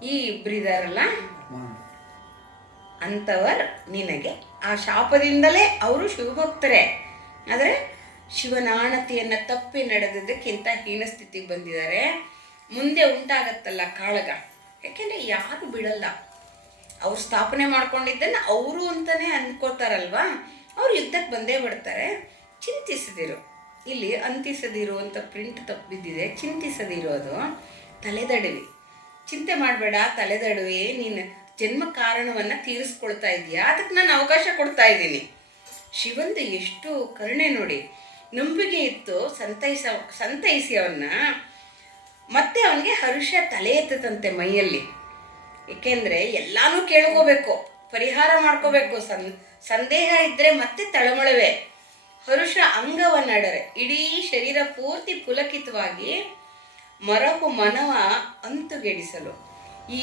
ಈ ಇಬ್ಬರಿದಾರಲ್ಲ ಅಂಥವರು ನಿನಗೆ ಆ ಶಾಪದಿಂದಲೇ ಅವರು ಶಿವಭಕ್ತರೇ, ಆದರೆ ಶಿವನಾಣತಿಯನ್ನು ತಪ್ಪಿ ನಡೆದಿದ್ದಕ್ಕಿಂತ ಹೀನ ಸ್ಥಿತಿಗೆ ಬಂದಿದ್ದಾರೆ. ಮುಂದೆ ಉಂಟಾಗತ್ತಲ್ಲ ಕಾಳಗ, ಯಾಕೆಂದರೆ ಯಾರು ಬಿಡಲ್ಲ. ಅವ್ರು ಸ್ಥಾಪನೆ ಮಾಡ್ಕೊಂಡಿದ್ದನ್ನು ಅವರು ಅಂತಲೇ ಅಂದ್ಕೋತಾರಲ್ವ, ಅವ್ರು ಯುದ್ಧಕ್ಕೆ ಬಂದೇ ಬಿಡ್ತಾರೆ. ಚಿಂತಿಸದಿರು, ಇಲ್ಲಿ ಅಂತಿಸದಿರು ಅಂತ ಪ್ರಿಂಟ್ ತಪ್ಪಿದ್ದಿದೆ, ಚಿಂತಿಸದಿರೋದು ತಲೆದಡುವಿ. ಚಿಂತೆ ಮಾಡಬೇಡ, ತಲೆದಡುವಿ, ನೀನು ಜನ್ಮ ಕಾರಣವನ್ನು ತೀರಿಸ್ಕೊಳ್ತಾ ಇದೆಯಾ, ಅದಕ್ಕೆ ನಾನು ಅವಕಾಶ ಕೊಡ್ತಾ ಇದ್ದೀನಿ. ಶಿವಂದು ಎಷ್ಟು ಕರುಣೆ ನೋಡಿ. ನಂಬಿಕೆ ಇತ್ತು, ಸಂತೈಸಿ ಅವನ್ನ, ಮತ್ತೆ ಅವನಿಗೆ ಹರುಷ ತಲೆ ಎತ್ತದಂತೆ ಮೈಯಲ್ಲಿ. ಏಕೆಂದರೆ ಎಲ್ಲಾನು ಕೇಳ್ಕೋಬೇಕು, ಪರಿಹಾರ ಮಾಡ್ಕೋಬೇಕು. ಸಂದೇಹ ಇದ್ದರೆ ಮತ್ತೆ ತಳಮಳವೇ. ಹರುಷ ಅಂಗವನ್ನಡರೆ ಇಡೀ ಶರೀರ ಪೂರ್ತಿ ಪುಲಕಿತವಾಗಿ ಮರವು ಮನವ ಅಂತುಗೆಡಿಸಲು. ಈ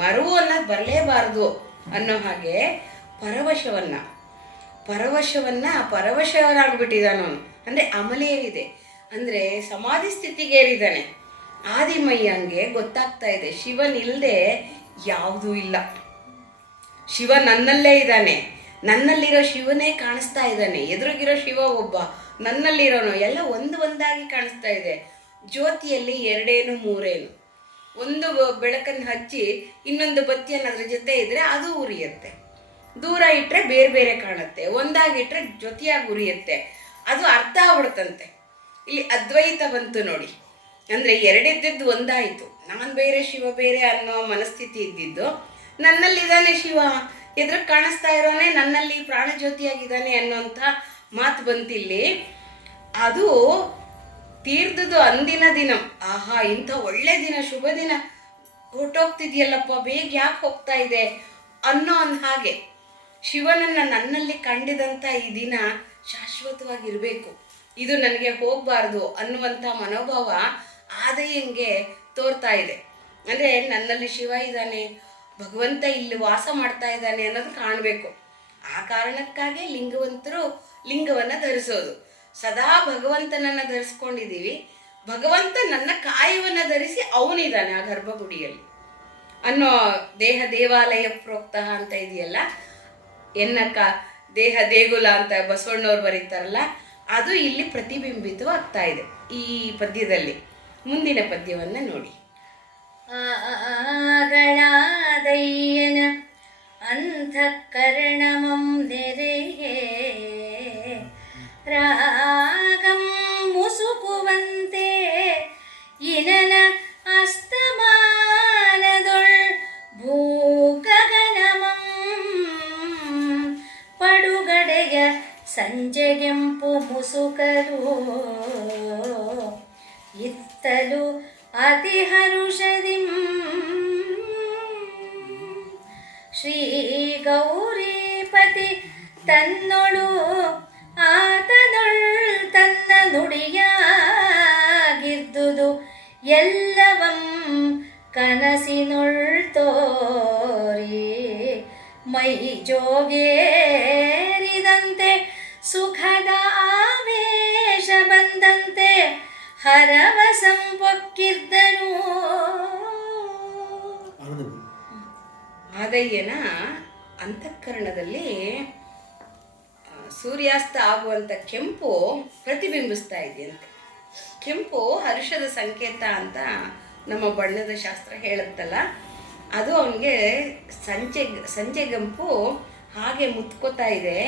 ಮರವು ಅನ್ನೋದು ಬರಲೇಬಾರದು ಅನ್ನೋ ಹಾಗೆ ಪರವಶವನಾಗ್ಬಿಟ್ಟಿದ್ದಾನವನು. ಅಂದರೆ ಅಮಲೇರಿದೆ, ಅಂದರೆ ಸಮಾಧಿ ಸ್ಥಿತಿಗೇರಿದ್ದಾನೆ. ಆದಿಮಯ್ಯಂಗೆ ಗೊತ್ತಾಗ್ತಾ ಇದೆ, ಶಿವನಿಲ್ಲದೆ ಯಾವುದೂ ಇಲ್ಲ. ಶಿವ ನನ್ನಲ್ಲೇ ಇದ್ದಾನೆ, ನನ್ನಲ್ಲಿರೋ ಶಿವನೇ ಕಾಣಿಸ್ತಾ ಇದ್ದಾನೆ. ಎದುರಿಗಿರೋ ಶಿವ ಒಬ್ಬ, ನನ್ನಲ್ಲಿರೋನು ಎಲ್ಲ ಒಂದಾಗಿ ಕಾಣಿಸ್ತಾ ಇದೆ. ಜ್ಯೋತಿಯಲ್ಲಿ ಎರಡೇನು ಮೂರೇನು, ಒಂದು ಬೆಳಕನ್ನು ಹಚ್ಚಿ ಇನ್ನೊಂದು ಬತ್ತಿಯನ್ನು ಅದ್ರ ಜೊತೆ ಇದ್ದರೆ ಅದು ಉರಿಯುತ್ತೆ. ದೂರ ಇಟ್ಟರೆ ಬೇರೆ ಬೇರೆ ಕಾಣುತ್ತೆ, ಒಂದಾಗಿಟ್ರೆ ಜೊತೆಯಾಗಿ ಉರಿಯುತ್ತೆ. ಅದು ಅರ್ಥ ಆಗ್ಬಿಡ್ತಂತೆ. ಇಲ್ಲಿ ಅದ್ವೈತ ಬಂತು ನೋಡಿ, ಅಂದರೆ ಎರಡಿದ್ದದ್ದು ಒಂದಾಯಿತು. ನಾನು ಬೇರೆ ಶಿವ ಬೇರೆ ಅನ್ನೋ ಮನಸ್ಥಿತಿ ಇದ್ದಿದ್ದು, ನನ್ನಲ್ಲಿದ್ದಾನೆ ಶಿವ, ಎದುರು ಕಾಣಿಸ್ತಾ ಇರೋನೇ ನನ್ನಲ್ಲಿ ಪ್ರಾಣಜ್ಯೋತಿಯಾಗಿದ್ದಾನೆ ಅನ್ನೋಂಥ ಮಾತು ಬಂತಿಲ್ಲಿ. ಅದು ತೀರ್ದದು ಅಂದಿನ ದಿನ. ಆಹಾ, ಇಂಥ ಒಳ್ಳೆ ದಿನ, ಶುಭ ದಿನ ಹೊರಟೋಗ್ತಿದೆಯಲ್ಲಪ್ಪ, ಬೇಗ ಯಾಕೆ ಹೋಗ್ತಾ ಇದೆ ಅನ್ನೋ ಹಾಗೆ ಶಿವನನ್ನು ನನ್ನಲ್ಲಿ ಕಂಡಿದಂಥ ಈ ದಿನ ಶಾಶ್ವತವಾಗಿರಬೇಕು, ಇದು ನನಗೆ ಹೋಗಬಾರ್ದು ಅನ್ನುವಂಥ ಮನೋಭಾವ ಆದಯ್ಯಂಗೆ ತೋರ್ತಾ ಇದೆ. ಅಂದರೆ ನನ್ನಲ್ಲಿ ಶಿವ ಇದ್ದಾನೆ, ಭಗವಂತ ಇಲ್ಲಿ ವಾಸ ಮಾಡ್ತಾ ಇದ್ದಾನೆ ಅನ್ನೋದು ಕಾಣಬೇಕು. ಆ ಕಾರಣಕ್ಕಾಗಿ ಲಿಂಗವಂತರು ಲಿಂಗವನ್ನು ಧರಿಸೋದು. ಸದಾ ಭಗವಂತನನ್ನು ಧರಿಸ್ಕೊಂಡಿದ್ದೀವಿ, ಭಗವಂತ ನನ್ನ ಕಾಯವನ್ನು ಧರಿಸಿ ಅವನಿದ್ದಾನೆ ಆ ಗರ್ಭಗುಡಿಯಲ್ಲಿ ಅನ್ನೋ ದೇಹ ದೇವಾಲಯ ಪ್ರೋಕ್ತ ಅಂತ ಇದೆಯಲ್ಲ, ದೇಹ ದೇಗುಲ ಅಂತ ಬಸವಣ್ಣವ್ರು ಬರೀತಾರಲ್ಲ, ಅದು ಇಲ್ಲಿ ಪ್ರತಿಬಿಂಬಿತವಾಗ್ತಾ ಇದೆ ಈ ಪದ್ಯದಲ್ಲಿ. ಮುಂದಿನ ಪದ್ಯವನ್ನು ನೋಡಿ. ಆಗಳಾದಯ್ಯನ ಅಂತಃಕರಣಮಂ ನೆರೆಯೇ ರಾಗಂ ಮುಸುಕುವಂತೆ ಇನನ ಅಸ್ತಮಾನದೊಳ್ ಭೂಗಗನಮಂ ಪಡುಗಡೆಯ ಸಂಜೆಗೆಂಪು ಮುಸುಕರು ಇತ್ತಲು ಅತಿ ಹರುಷದಿಂ ಶ್ರೀ ಗೌರೀಪತಿ ತನ್ನೊಳು ಆತನೊಳ್ ತನ್ನ ನುಡಿಯಾಗಿದ್ದುದು ಎಲ್ಲವಂ ಕನಸಿನೊಳ್ ತೋರಿ ಮೈ ಜೋಗೇರಿದಂತೆ ಸುಖದ ಆವೇಶ ಬಂದಂತೆ ಹರವಸಂ ಪೊಕ್ಕಿದ್ದನು. ಆದಯ್ಯನ ಅಂತಃಕರಣದಲ್ಲಿ ಸೂರ್ಯಾಸ್ತ ಆಗುವಂಥ ಕೆಂಪು ಪ್ರತಿಬಿಂಬಿಸ್ತಾ ಇದೆಯಂತೆ. ಕೆಂಪು ಹರ್ಷದ ಸಂಕೇತ ಅಂತ ನಮ್ಮ ಬಣ್ಣದ ಶಾಸ್ತ್ರ ಹೇಳುತ್ತಲ್ಲ, ಅದು ಅವನಿಗೆ ಸಂಜೆಗಂಪು ಹಾಗೆ ಮುತ್ಕೋತಾ ಇದೆ.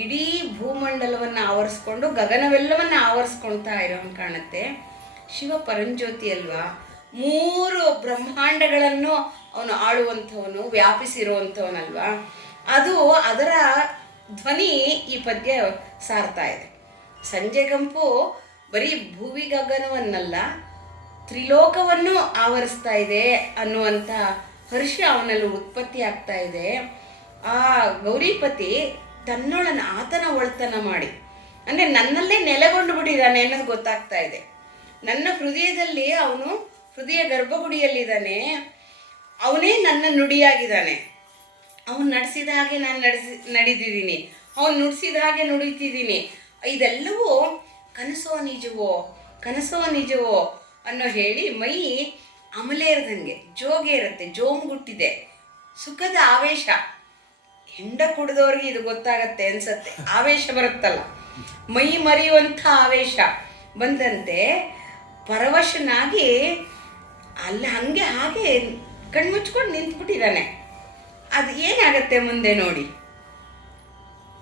ಇಡೀ ಭೂಮಂಡಲವನ್ನು ಆವರಿಸ್ಕೊಂಡು ಗಗನವೆಲ್ಲವನ್ನು ಆವರಿಸ್ಕೊಳ್ತಾ ಇರೋಂಗೆ ಕಾಣುತ್ತೆ. ಶಿವ ಪರಂಜ್ಯೋತಿ ಅಲ್ವಾ, 3 ಬ್ರಹ್ಮಾಂಡಗಳನ್ನು ಅವನು ಆಳುವಂಥವನು, ವ್ಯಾಪಿಸಿರುವಂಥವನಲ್ವಾ, ಅದು ಅದರ ಧ್ವನಿ ಈ ಪದ್ಯ ಸಾರ್ತಾ ಇದೆ. ಸಂಜೆಗಂಪು ಬರೀ ಭೂವಿ ಗಗನವನ್ನಲ್ಲ, ತ್ರಿಲೋಕವನ್ನು ಆವರಿಸ್ತಾ ಇದೆ ಅನ್ನುವಂಥ ಹರ್ಷ ಅವನಲ್ಲಿ ಉತ್ಪತ್ತಿ ಆಗ್ತಾ ಇದೆ. ಆ ಗೌರಿಪತಿ ತನ್ನೊಳನ ಆತನ ಒಳ್ತನ ಮಾಡಿ, ಅಂದರೆ ನನ್ನಲ್ಲೇ ನೆಲೆಗೊಂಡು ಬಿಟ್ಟಿದ್ದಾನೆ ಅನ್ನೋದು ಗೊತ್ತಾಗ್ತಾ ಇದೆ. ನನ್ನ ಹೃದಯದಲ್ಲಿ ಅವನು ಹೃದಯ ಗರ್ಭಗುಡಿಯಲ್ಲಿದ್ದಾನೆ, ಅವನೇ ನನ್ನ ನುಡಿಯಾಗಿದ್ದಾನೆ. ಅವನು ನಡೆಸಿದ ಹಾಗೆ ನಾನು ನಡೀತಿದ್ದೀನಿ, ಅವನು ನುಡಿಸಿದ ಹಾಗೆ ನುಡಿತಿದ್ದೀನಿ. ಇದೆಲ್ಲವೂ ಕನಸೋ ನಿಜವೋ ಅನ್ನೋ ಹೇಳಿ ಮೈ ಅಮಲೇರದಂಗೆ ಜೋಗೆ ಇರುತ್ತೆ, ಜೋಮ್ಗುಟ್ಟಿದೆ, ಸುಖದ ಆವೇಶ. ಹೆಂಡ ಕುಡಿದವ್ರಿಗೆ ಇದು ಗೊತ್ತಾಗತ್ತೆ ಅನ್ಸತ್ತೆ. ಆವೇಶ ಬರುತ್ತಲ್ಲ, ಮೈ ಮರೆಯುವಂಥ ಆವೇಶ ಬಂದಂತೆ ಪರವಶನಾಗಿ ಅಲ್ಲಿ ಹಾಗೆ ಕಣ್ಮುಚ್ಕೊಂಡು ನಿಂತ್ಬಿಟ್ಟಿದ್ದಾನೆ. ಅದು ಏನಾಗತ್ತೆ ಮುಂದೆ ನೋಡಿ.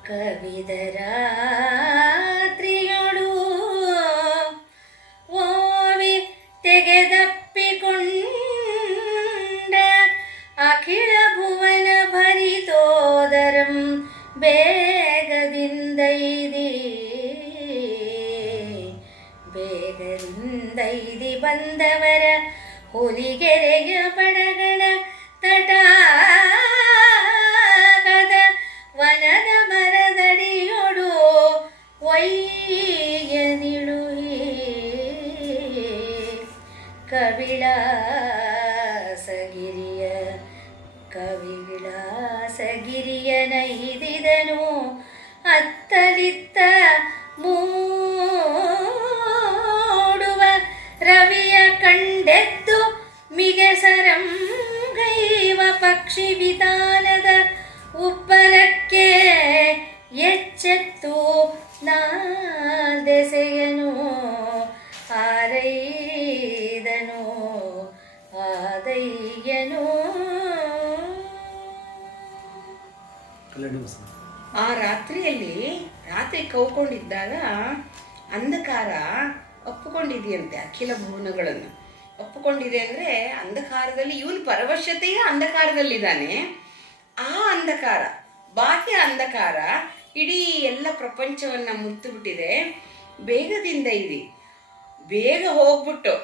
ಕವಿದರಾತ್ರಿಯೊಳು ಓವಿ ತೆಗೆದಪ್ಪಿಕೊಂಡ ಅಖಿಲ ಭುವನ ಭರಿತೋದರಂ ಬೇಗದಿಂದೈದಿ ಬಂದವರ ಹುಲಿಗೆರೆಯ ಬಡಗಣ ತಟಾಕದ ವನದ ಮರದಡಿಯೊಡು ಒಯ್ಯನಿಳುಹಿ ಕವಿವಿಳಾಸಗಿರಿಯ ನೈದಿದನು ಅತ್ತಲಿತ್ತ ಮೂಡುವ ರವಿಯ ಕಂಡೆದ್ದು ಮಿಗೆಸರಂ ಗೈವ ಪಕ್ಷಿ ವಿಧಾನದ ಉಬ್ಬರಕ್ಕೆ ಎಚ್ಚೆತ್ತು ನಾದೆಸೆಯನು ಆದಯ್ಯನು. ಆ ರಾತ್ರಿ ಕೌಕೊಂಡಿದ್ದಾಗ ಅಂಧಕಾರ ಒಪ್ಪಿಕೊಂಡಿದೆಯಂತೆ. ಅಖಿಲ ಭುವನಗಳನ್ನು ಒಪ್ಪಿಕೊಂಡಿದೆ ಅಂದರೆ ಅಂಧಕಾರದಲ್ಲಿ ಇವನು ಪರವಶತೆಯ ಅಂಧಕಾರದಲ್ಲಿದ್ದಾನೆ. ಆ ಅಂಧಕಾರ, ಬಾಹ್ಯ ಅಂಧಕಾರ ಇಡೀ ಎಲ್ಲ ಪ್ರಪಂಚವನ್ನು ಮುತ್ತು ಬಿಟ್ಟಿದೆ. ಬೇಗದಿಂದ ಬೇಗ ಹೋಗ್ಬಿಟ್ಟು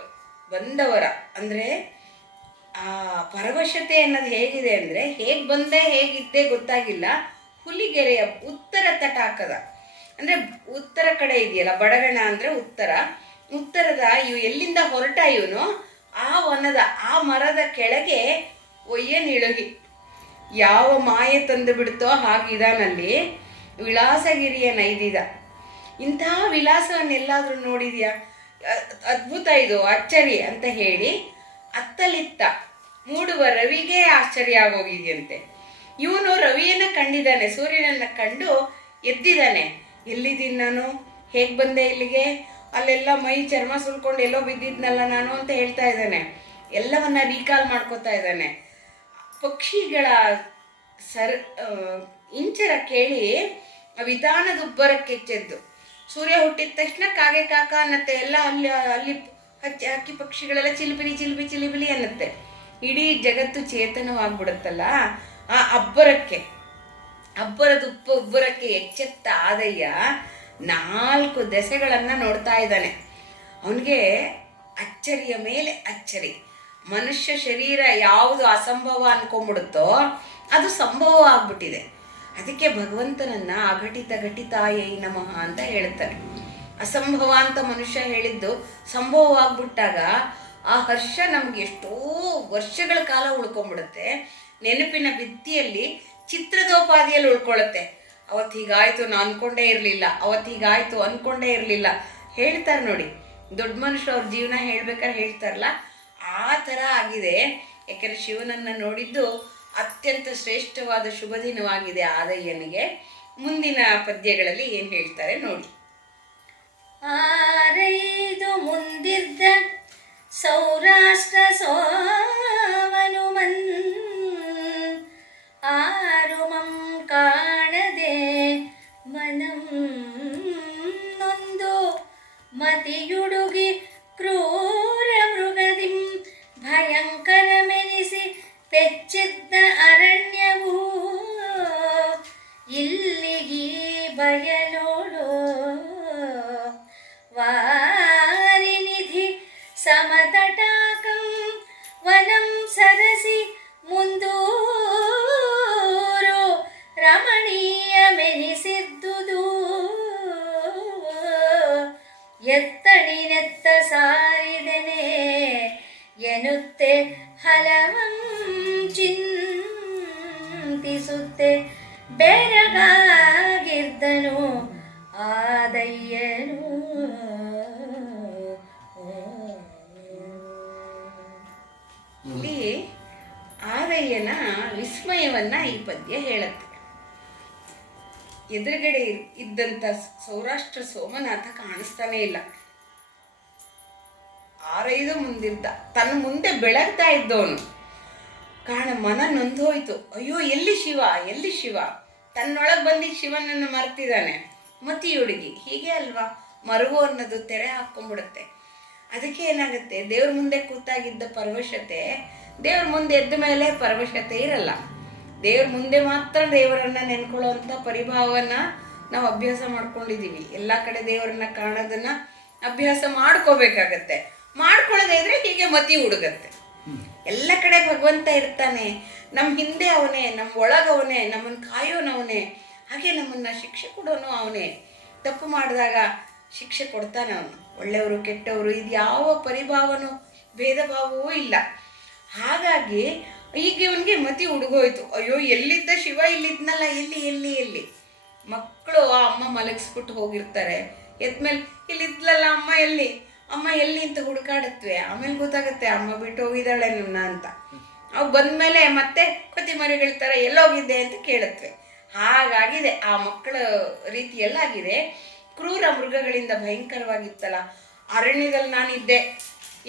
ಬಂದವರ ಅಂದರೆ ಆ ಪರವಶತೆ ಅನ್ನೋದು ಹೇಗಿದೆ ಅಂದರೆ, ಹೇಗೆ ಬಂದೆ ಹೇಗಿದ್ದೆ ಗೊತ್ತಾಗಿಲ್ಲ. ಹುಲಿಗೆರೆಯ ಉತ್ತರ ತಟಾಕದ ಅಂದರೆ ಉತ್ತರ ಕಡೆ ಇದೆಯಲ್ಲ, ಬಡಗಣ ಅಂದರೆ ಉತ್ತರದ ಎಲ್ಲಿಂದ ಹೊರಟ ಇವನು ಆ ವನದ ಆ ಮರದ ಕೆಳಗೆ ಒಯ್ಯನಿಳುಗಿ. ಯಾವ ಮಾಯೆ ತಂದು ಬಿಡ್ತೋ ಹಾಗಿದಾನಲ್ಲಿ ವಿಳಾಸಗಿರಿಯ ನೈದಿದ. ಇಂತಹ ವಿಲಾಸವನ್ನೆಲ್ಲಾದರೂ ನೋಡಿದ್ಯಾ? ಅದ್ಭುತ, ಇದು ಅಚ್ಚರಿ ಅಂತ ಹೇಳಿ ಅತ್ತಲಿತ್ತ ಮೂಡುವ ರವಿಗೆ ಆಶ್ಚರ್ಯ ಆಗೋಗಿದೆಯಂತೆ. ಇವನು ರವಿಯನ್ನು ಕಂಡಿದ್ದಾನೆ, ಸೂರ್ಯನನ್ನು ಕಂಡು ಎದ್ದಿದ್ದಾನೆ. ಎಲ್ಲಿದ್ದೀನಿ ನಾನು, ಹೇಗೆ ಬಂದೆ ಇಲ್ಲಿಗೆ, ಅಲ್ಲೆಲ್ಲ ಮೈ ಚರ್ಮ ಸುಲ್ಕೊಂಡು ಎಲ್ಲೋ ಬಿದ್ದಿದ್ನಲ್ಲ ನಾನು ಅಂತ ಹೇಳ್ತಾ ಇದ್ದಾನೆ. ಎಲ್ಲವನ್ನ ರೀಕಾಲ್ ಮಾಡ್ಕೋತಾ ಇದ್ದಾನೆ. ಪಕ್ಷಿಗಳ ಇಂಚರ ಕೇಳಿ ವಿಧಾನದ ಉಬ್ಬರಕ್ಕೆ ಎಚ್ಚೆದ್ದು. ಸೂರ್ಯ ಹುಟ್ಟಿದ ತಕ್ಷಣ ಕಾಗೆ ಕಾಕ ಅನ್ನತ್ತೆ, ಎಲ್ಲ ಅಲ್ಲಿ ಹಕ್ಕಿ ಪಕ್ಷಿಗಳೆಲ್ಲ ಚಿಲಿಪಿಲಿ ಅನ್ನತ್ತೆ. ಇಡೀ ಜಗತ್ತು ಚೇತನವಾಗ್ಬಿಡುತ್ತಲ್ಲ. ಆ ಅಬ್ಬರದ ಉಬ್ಬರಕ್ಕೆ ಎಚ್ಚೆತ್ತ ಆದಯ್ಯ 4 ದೆಸೆಗಳನ್ನು ನೋಡ್ತಾ ಇದ್ದಾನೆ. ಅವನಿಗೆ ಅಚ್ಚರಿಯ ಮೇಲೆ ಅಚ್ಚರಿ. ಮನುಷ್ಯ ಶರೀರ ಯಾವುದು ಅಸಂಭವ ಅನ್ಕೊಂಡ್ಬಿಡುತ್ತೋ ಅದು ಸಂಭವ ಆಗ್ಬಿಟ್ಟಿದೆ. ಅದಕ್ಕೆ ಭಗವಂತನನ್ನ ಅಘಟಿತ ಘಟಿತಾಯೈ ನಮಃ ಅಂತ ಹೇಳ್ತಾರೆ. ಅಸಂಭವ ಅಂತ ಮನುಷ್ಯ ಹೇಳಿದ್ದು ಸಂಭವವಾಗ್ಬಿಟ್ಟಾಗ ಆ ಹರ್ಷ ನಮ್ಗೆ ಎಷ್ಟೋ ವರ್ಷಗಳ ಕಾಲ ಉಳ್ಕೊಂಡ್ಬಿಡುತ್ತೆ. ನೆನಪಿನ ಭಿತ್ತಿಯಲ್ಲಿ ಚಿತ್ರದೋಪಾದಿಯಲ್ಲಿ ಉಳ್ಕೊಳ್ಳುತ್ತೆ. ಅವತ್ತು ಹೀಗಾಯ್ತು ನಾನು ಅನ್ಕೊಂಡೇ ಇರಲಿಲ್ಲ ಹೇಳ್ತಾರೆ ನೋಡಿ. ದೊಡ್ಡ ಮನುಷ್ಯರು ಅವ್ರ ಜೀವನ ಹೇಳ್ಬೇಕಾದ್ರೆ ಹೇಳ್ತಾರಲ್ಲ, ಆ ಥರ ಆಗಿದೆ. ಯಾಕೆಂದರೆ ಶಿವನನ್ನು ನೋಡಿದ್ದು ಅತ್ಯಂತ ಶ್ರೇಷ್ಠವಾದ ಶುಭ ದಿನವಾಗಿದೆ ಆದಯ್ಯನಿಗೆ. ಮುಂದಿನ ಪದ್ಯಗಳಲ್ಲಿ ಏನು ಹೇಳ್ತಾರೆ ನೋಡಿ. ಆರೈದು ಮುಂದಿದ್ದ ಸೌರಾಷ್ಟ್ರ ಸೋವನುಮನ್ ಆರುಮಂ ಕಾಣದೆ ಮನಂ ನೊಂದು ಮತಿಯುಡುಗಿ ಕ್ರೂರ ಮೃಗದಿಂ ಭಯಂಕರಮೆನಿಸಿ ಪೆಚ್ಚಿದ್ದ ಅರಣ್ಯವೂ ಇಲ್ಲಿಗೀ ಬಯಲೋಳು ವಾರಿನಿಧಿ ಸಮತಟಾಕಂ ವನಂ ಸರಸಿ ಮುಂದೂರು ರಮಣೀಯಮೆನಿಸಿದ್ದುದು ಎತ್ತಣಿನೆತ್ತ ಸಾರಿದೆನೆ ಎನ್ನುತ್ತೆ ಹಲವಂ ಚಿಂತಿಸುತ್ತೆ ಬೆರಗಾಗಿರ್ದನು ಆದಯ್ಯನು. ಇಲ್ಲಿ ಆರಯ್ಯನ ವಿಸ್ಮಯವನ್ನ ಈ ಪದ್ಯ ಹೇಳುತ್ತೆ. ಎದುರುಗಡೆ ಇದ್ದಂಥ ಸೌರಾಷ್ಟ್ರ ಸೋಮನಾಥ ಕಾಣಿಸ್ತಾನೇ ಇಲ್ಲ. ಆರೈದು ಮುಂದಿದ್ದ, ತನ್ನ ಮುಂದೆ ಬೆಳಗ್ತಾ ಇದ್ದವನು ಮನ ನೊಂದು ಹೋಯ್ತು. ಅಯ್ಯೋ ಎಲ್ಲಿ ಶಿವ, ಎಲ್ಲಿ ಶಿವ? ತನ್ನೊಳಗೆ ಬಂದಿದ್ದ ಶಿವನನ್ನು ಮರ್ತಿದ್ದಾನೆ. ಮತಿ ಹುಡುಗಿ ಹೀಗೆ ಅಲ್ವಾ, ಮರುಗು ಅನ್ನೋದು ತೆರೆ ಹಾಕ್ಕೊಂಡ್ಬಿಡುತ್ತೆ. ಅದಕ್ಕೆ ಏನಾಗುತ್ತೆ, ದೇವ್ರ ಮುಂದೆ ಕೂತಾಗಿದ್ದ ಪರವಶತೆ ದೇವ್ರ ಮುಂದೆ ಎದ್ದ ಮೇಲೆ ಪರವಶತೆ ಇರಲ್ಲ. ದೇವ್ರ ಮುಂದೆ ಮಾತ್ರ ದೇವರನ್ನ ನೆನ್ಕೊಳ್ಳೋ ಅಂಥ ಪರಿಭಾವನ ನಾವು ಅಭ್ಯಾಸ ಮಾಡ್ಕೊಂಡಿದ್ದೀವಿ. ಎಲ್ಲ ಕಡೆ ದೇವರನ್ನ ಕಾಣೋದನ್ನ ಅಭ್ಯಾಸ ಮಾಡ್ಕೋಬೇಕಾಗತ್ತೆ. ಮಾಡ್ಕೊಳ್ಳೋದೇ ಇದ್ರೆ ಹೀಗೆ ಮತಿ ಹುಡುಗತ್ತೆ. ಎಲ್ಲ ಕಡೆ ಭಗವಂತ ಇರ್ತಾನೆ, ನಮ್ಮ ಹಿಂದೆ ಅವನೇ, ನಮ್ಮ ಒಳಗವನೇ, ನಮ್ಮನ್ನು ಕಾಯೋನವನೇ, ಹಾಗೆ ನಮ್ಮನ್ನ ಶಿಕ್ಷೆ ಕೊಡೋನು ಅವನೇ. ತಪ್ಪು ಮಾಡಿದಾಗ ಶಿಕ್ಷೆ ಕೊಡ್ತಾನೆ ಅವನು. ಒಳ್ಳೆಯವರು ಕೆಟ್ಟವರು ಇದು ಯಾವ ಪರಿಭಾವನೂ ಭೇದ ಭಾವವೂ ಇಲ್ಲ. ಹಾಗಾಗಿ ಈಗ ಇವನಿಗೆ ಮತಿ ಹುಡುಗೋಯ್ತು. ಅಯ್ಯೋ ಎಲ್ಲಿದ್ದ ಶಿವ ಇಲ್ಲಿದ್ನಲ್ಲ, ಎಲ್ಲಿ ಎಲ್ಲಿ ಎಲ್ಲಿ? ಮಕ್ಕಳು ಆ ಅಮ್ಮ ಮಲಗಿಸ್ಬಿಟ್ಟು ಹೋಗಿರ್ತಾರೆ. ಎದ್ಮೇಲೆ ಇಲ್ಲಿದ್ಲಲ್ಲ ಅಮ್ಮ, ಎಲ್ಲಿ ಅಮ್ಮ ಎಲ್ಲಿ ಅಂತ ಹುಡುಕಾಡತ್ವೆ. ಆಮೇಲೆ ಗೊತ್ತಾಗತ್ತೆ ಅಮ್ಮ ಬಿಟ್ಟು ಹೋಗಿದ್ದಾಳೆ ನನ್ನ ಅಂತ. ಅವು ಬಂದ್ಮೇಲೆ ಮತ್ತೆ ಕೊತ್ತಿಮರಿಗಳ ಥರ ಎಲ್ಲೋಗಿದ್ದೆ ಅಂತ ಕೇಳತ್ವೆ. ಹಾಗಾಗಿದೆ ಆ ಮಕ್ಕಳ ರೀತಿಯಲ್ಲಾಗಿದೆ. ಕ್ರೂರ ಮೃಗಗಳಿಂದ ಭಯಂಕರವಾಗಿತ್ತಲ್ಲ. ಅರಣ್ಯದಲ್ಲಿ ನಾನಿದ್ದೆ,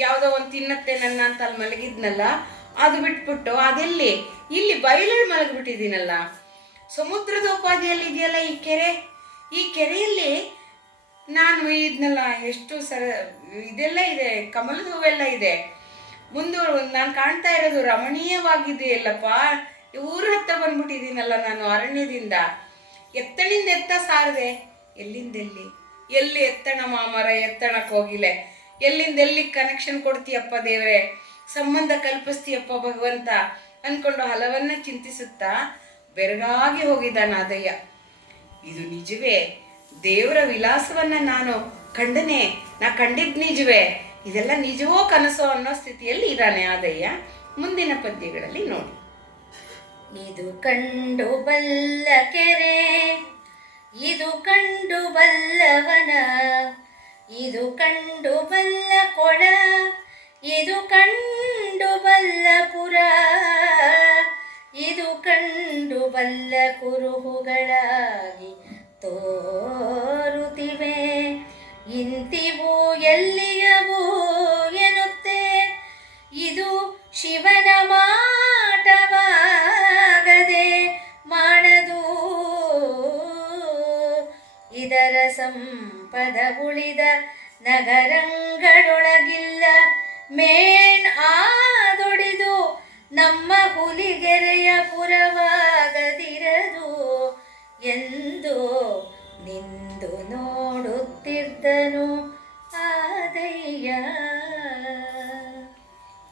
ಯಾವುದೋ ಒಂದು ತಿನ್ನತ್ತೆ ನನ್ನ ಅಂತ ಅಲ್ಲಿ ಮಲಗಿದ್ನಲ್ಲ, ಅದು ಬಿಟ್ಬಿಟ್ಟು ಅದೆಲ್ಲಿ ಇಲ್ಲಿ ಬಯಲಲ್ಲಿ ಮಲಗಿಬಿಟ್ಟಿದ್ದೀನಲ್ಲ. ಸಮುದ್ರದ ಉಪಾಧಿಯಲ್ಲಿ ಇದೆಯಲ್ಲ ಈ ಕೆರೆ, ಈ ಕೆರೆಯಲ್ಲಿ ನಾನು ಇದ್ನಲ್ಲ. ಎಷ್ಟು ಇದೆಲ್ಲ ಇದೆ, ಕಮಲದ ಹೂವೆಲ್ಲ ಇದೆ. ಮುಂದೆ ನಾನು ಕಾಣ್ತಾ ಇರೋದು ರಮಣೀಯವಾಗಿದೆಯಲ್ಲಪ್ಪ. ಊರ ಹತ್ರ ಬಂದ್ಬಿಟ್ಟಿದ್ದೀನಲ್ಲ ನಾನು ಅರಣ್ಯದಿಂದ. ಎತ್ತಣಿಂದ ಎತ್ತ ಸಾರದೆ, ಎಲ್ಲಿಂದೆಲ್ಲಿ, ಎಲ್ಲಿ ಎತ್ತಣ ಮಾಮರ ಎತ್ತಣಕ್ಕೆ ಹೋಗಿಲೆ, ಎಲ್ಲಿಂದೆಲ್ಲಿ ಕನೆಕ್ಷನ್ ಕೊಡ್ತೀಯಪ್ಪ ದೇವರೇ, ಸಂಬಂಧ ಕಲ್ಪಿಸ್ತೀಯಪ್ಪ ಭಗವಂತ ಅನ್ಕೊಂಡು ಹಲವನ್ನ ಚಿಂತಿಸುತ್ತಾ ಬೆರಗಾಗಿ ಹೋಗಿದ್ದಾನ ಆದಯ್ಯ. ಇದು ನಿಜವೇ, ದೇವರ ವಿಲಾಸವನ್ನ ನಾನು ಕಂಡನೆ, ನಾ ಕಂಡಿದ್ ನಿಜವೇ, ಇದೆಲ್ಲ ನಿಜವೋ ಕನಸೋ ಅನ್ನೋ ಸ್ಥಿತಿಯಲ್ಲಿ ಇದ್ದಾನೆ ಆದಯ್ಯ. ಮುಂದಿನ ಪದ್ಯಗಳಲ್ಲಿ ನೋಡಿ. ಇದು ಕಂಡು ಬಲ್ಲ ಕೆರೆ, ಇದು ಕಂಡು ಬಲ್ಲವನ, ಇದು ಕಂಡು ಬಲ್ಲ ಕೊಳ, ಇದು ಕಂಡು ಬಲ್ಲ ಪುರ, ಇದು ಕಂಡು ಬಲ್ಲ ಕುರುಹುಗಳಾಗಿ ತೋರುತ್ತಿವೆ. ಇಂತಿವು ಎಲ್ಲಿಯವು ಎನ್ನುತ್ತೆ, ಇದು ಶಿವನ ಮಾಟವಾಗದೆ ಮಾಡದು. ಇದರ ಸಂಪದ ಉಳಿದ ನಗರಂಗಳೊಳಗಿಲ್ಲ, ಮೇಣ್ ಆದೊಡಿದು ನಮ್ಮ ಹುಲಿಗೆರೆಯ ಪುರವಾಗದಿರದು ಎಂದು ನಿಂದು ನೋಡುತ್ತಿದ್ದನು ಆದಯ್ಯ.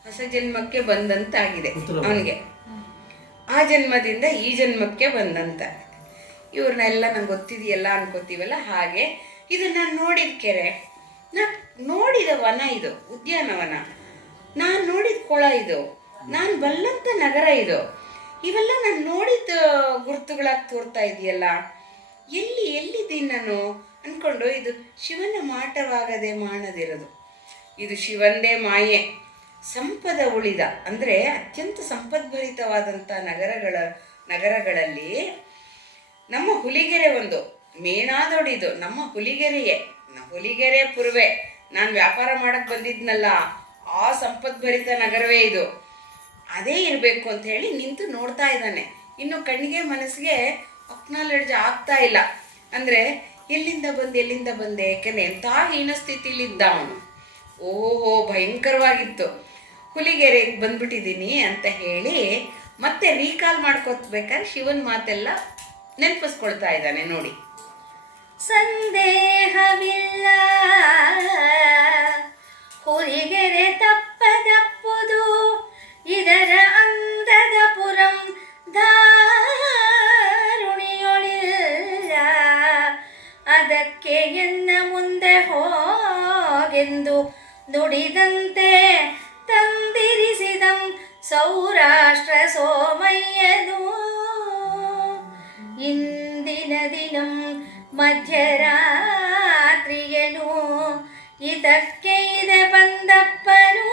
ಹೊಸ ಜನ್ಮಕ್ಕೆ ಬಂದಂತಾಗಿದೆ ಅವನಿಗೆ, ಆ ಜನ್ಮದಿಂದ ಈ ಜನ್ಮಕ್ಕೆ ಬಂದಂತ. ಇವ್ರನ್ನೆಲ್ಲ ನಂಗೆ ಗೊತ್ತಿದೆಯಲ್ಲ ಅನ್ಕೋತೀವಲ್ಲ, ಹಾಗೆ ಇದು ನಾನು ನೋಡಿದ ಕೆರೆ, ನಾನು ನೋಡಿದ ವನ, ಇದು ಉದ್ಯಾನವನ, ನಾನು ನೋಡಿದ ಕೊಳ, ಇದು ನಾನು ಬಲ್ಲಂತ ನಗರ, ಇದು ಇವೆಲ್ಲ ನಾನು ನೋಡಿದ ಗುರುತುಗಳಾಗಿ ತೋರ್ತಾ ಇದೆಯಲ್ಲ. ಎಲ್ಲಿದ್ದೀನಿ ನಾನು ಅನ್ಕೊಂಡು ಇದು ಶಿವನ ಮಾಟವಾಗದೆ ಮಾಡದಿರೋದು. ಇದು ಶಿವಂದೇ ಮಾಯೆ. ಸಂಪದ ಉಳಿದ ಅಂದರೆ ಅತ್ಯಂತ ಸಂಪದ್ಭರಿತವಾದಂಥ ನಗರಗಳಲ್ಲಿ ನಮ್ಮ ಹುಲಿಗೆರೆ ಒಂದು ಮೇಣಾದೊಡಿದು. ನಮ್ಮ ಹುಲಿಗೆರೆಯೇ, ಹುಲಿಗೆರೆ ಪುರವೇ, ನಾನು ವ್ಯಾಪಾರ ಮಾಡಕ್ಕೆ ಬಂದಿದ್ನಲ್ಲ ಆ ಸಂಪದ್ಭರಿತ ನಗರವೇ ಇದು. ಅದೇ ಇರಬೇಕು ಅಂತ ಹೇಳಿ ನಿಂತು ನೋಡ್ತಾ ಇದ್ದಾನೆ. ಇನ್ನು ಕಣ್ಣಿಗೆ ಮನಸ್ಸಿಗೆ ಅಕ್ನಾಲೆಡ್ಜ್ ಆಗ್ತಾ ಇಲ್ಲ. ಅಂದರೆ ಎಲ್ಲಿಂದ ಬಂದೆ, ಯಾಕೆಂದ್ರೆ ಎಂಥ ಹೀನ ಸ್ಥಿತಿಲಿದ್ದ ಅವನು. ಓಹೋ ಭಯಂಕರವಾಗಿತ್ತು. ಹುಲಿಗೆರೆಗೆ ಬಂದ್ಬಿಟ್ಟಿದ್ದೀನಿ ಅಂತ ಹೇಳಿ ಮತ್ತೆ ರೀಕಾಲ್ ಮಾಡ್ಕೊತ್ಬೇಕಾದ್ರೆ ಶಿವನ್ ಮಾತೆಲ್ಲ ನೆನಪಿಸ್ಕೊಳ್ತಾ ಇದ್ದಾನೆ ನೋಡಿ. ಸಂದೇಹವಿಲ್ಲ ಹುಲಿಗೆರೆ ತಪ್ಪದಪ್ಪುದು, ಇದರ ಅಂದದ ಪುರಂ ಧಾರುಣಿಯೊಳಿಲ್ಲ. ಅದಕ್ಕೆ ಎನ್ನ ಮುಂದೆ ಹೋಗೆಂದು ನುಡಿದಂತೆ ತಂದಿರಿಸಿದಂ ಸೌರಾಷ್ಟ್ರ ಸೋಮಯ್ಯನು. ಇಂದಿನ ದಿನಂ ಮಧ್ಯರಾತ್ರಿಯನು, ಇದಕ್ಕೆ ಇದೆ ಬಂದಪ್ಪನು.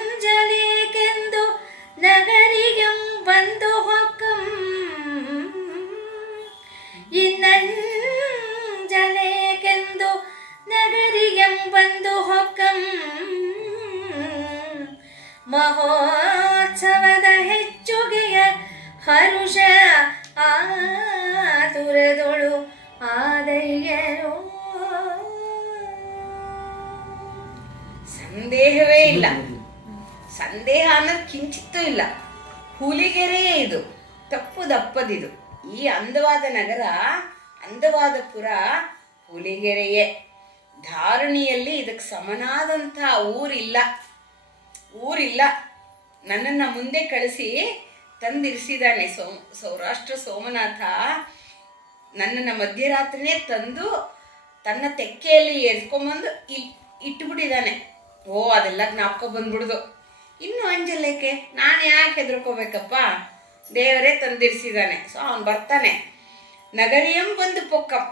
ಇನ್ನಂಜಲೇಕೆಂದು ನಗರಿಯಂ ಬಂದು ಹೊಕ್ಕಂ ಇನ್ನಂಜಲೇಕೆಂದು ನಗರಿಯಂ ಬಂದು ಹೊಕ್ಕಂ ಮಹೋತ್ಸವದ ಹೆಚ್ಚುಗೆಯ ಹರುಷ ಆತುರದೊಳು ಆದಯ್ಯರು. ಸಂದೇಹವೇ ಇಲ್ಲ, ಸಂದೇಹ ಅನ್ನೋದು ಕಿಂಚಿತ್ತೂ ಇಲ್ಲ. ಹುಲಿಗೆರೆಯೇ ಇದು, ತಪ್ಪುದಪ್ಪದಿದು. ಈ ಅಂದವಾದ ನಗರ, ಅಂದವಾದ ಪುರ ಹುಲಿಗೆರೆಯೇ. ಧಾರಣಿಯಲ್ಲಿ ಇದಕ್ಕೆ ಸಮನಾದಂಥ ಊರಿಲ್ಲ. ನನ್ನನ್ನು ಮುಂದೆ ಕಳಿಸಿ ತಂದಿರಿಸಿದ್ದಾನೆ ಸೌರಾಷ್ಟ್ರ ಸೋಮನಾಥ. ನನ್ನನ್ನು ಮಧ್ಯರಾತ್ರಿನೇ ತಂದು ತನ್ನ ತೆಕ್ಕೆಯಲ್ಲಿ ಎರ್ಸ್ಕೊಂಬಂದು ಇಟ್ಟುಬಿಟ್ಟಿದ್ದಾನೆ. ಅದೆಲ್ಲ ಜ್ಞಾಪಕ ಬಂದ್ಬಿಡ್ದು. ಇನ್ನು ಅಂಜಲೇಕೆ, ನಾನು ಯಾಕೆ ಹೆದರ್ಕೋಬೇಕಪ್ಪ? ದೇವರೇ ತಂದಿರಿಸಿದ್ದಾನೆ. ಸೊ ಅವನು ಬರ್ತಾನೆ. ನಗರಿಯಂ ಬಂದು ಪೊಕ್ಕಂ,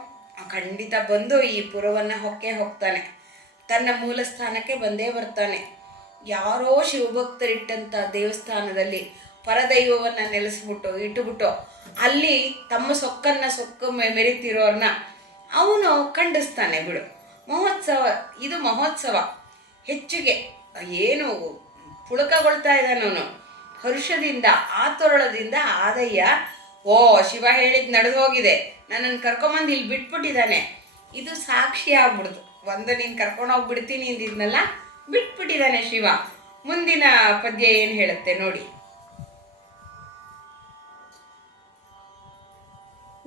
ಖಂಡಿತ ಬಂದು ಈ ಪುರವನ್ನು ಹೋಗ್ತಾನೆ. ತನ್ನ ಮೂಲ ಸ್ಥಾನಕ್ಕೆ ಬಂದೇ ಬರ್ತಾನೆ. ಯಾರೋ ಶಿವಭಕ್ತರಿಟ್ಟಂಥ ದೇವಸ್ಥಾನದಲ್ಲಿ ಪರದೈವವನ್ನು ಇಟ್ಟುಬಿಟ್ಟು ಅಲ್ಲಿ ತಮ್ಮ ಸೊಕ್ಕು ಮೆರಿತಿರೋರ್ನ ಅವನು ಖಂಡಿಸ್ತಾನೆ ಬಿಡು. ಇದು ಮಹೋತ್ಸವ. ಹೆಚ್ಚಿಗೆ ಏನು ಪುಳಕಗೊಳ್ತಾ ಇದ್ದಾನೆ ಅವನು ಹರುಷದಿಂದ, ಆತುರದಿಂದ. ಆದಯ್ಯ, ಶಿವ ಹೇಳಿದ್ ನಡೆದು ಹೋಗಿದೆ, ನನ್ನನ್ನು ಕರ್ಕೊಂಬಂದು ಇಲ್ಲಿ ಬಿಟ್ಬಿಟ್ಟಿದ್ದಾನೆ. ಇದು ಸಾಕ್ಷಿ ಆಗ್ಬಿಡ್ತು. ನೀನು ಕರ್ಕೊಂಡೋಗ್ಬಿಡ್ತೀನಿ ಅಂದಿದ್ನಲ್ಲ, ಬಿಟ್ಬಿಟ್ಟಿದ್ದಾನೆ ಶಿವ. ಮುಂದಿನ ಪದ್ಯ ಏನು ಹೇಳುತ್ತೆ ನೋಡಿ.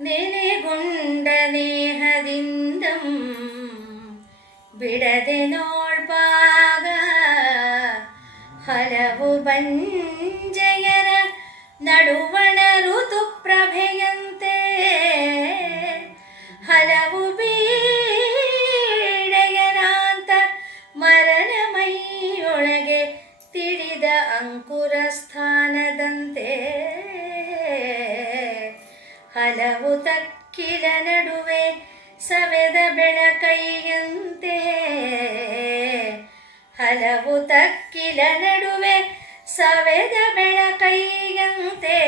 ನೆನೆಗೊಂಡ ನೇಹದಿಂದ ಬಿಡದೆ ನೋಡ್ಪಾಗ ಹಲವು ಬಂಜೆಯರ ನಡುವಣ ಋತು ಪ್ರಭೆಯಂತೆ ಹಲವು ಬೀಡೆಯರಾಂತ ಮರಣ ಮೈಯೊಳಗೆ ತಿಳಿದ ಅಂಕುರ ಸ್ಥಾನದಂತೆ ಹಲವು ತಕ್ಕಿಲ ನಡುವೆ ಸವೆದ ಬೆಳಕೈಯಂತೆ ಹಲವು ತಕ್ಕಿಲ ನಡುವೆ ಸವೆದ ಬೆಳಕೈಯಂತೆ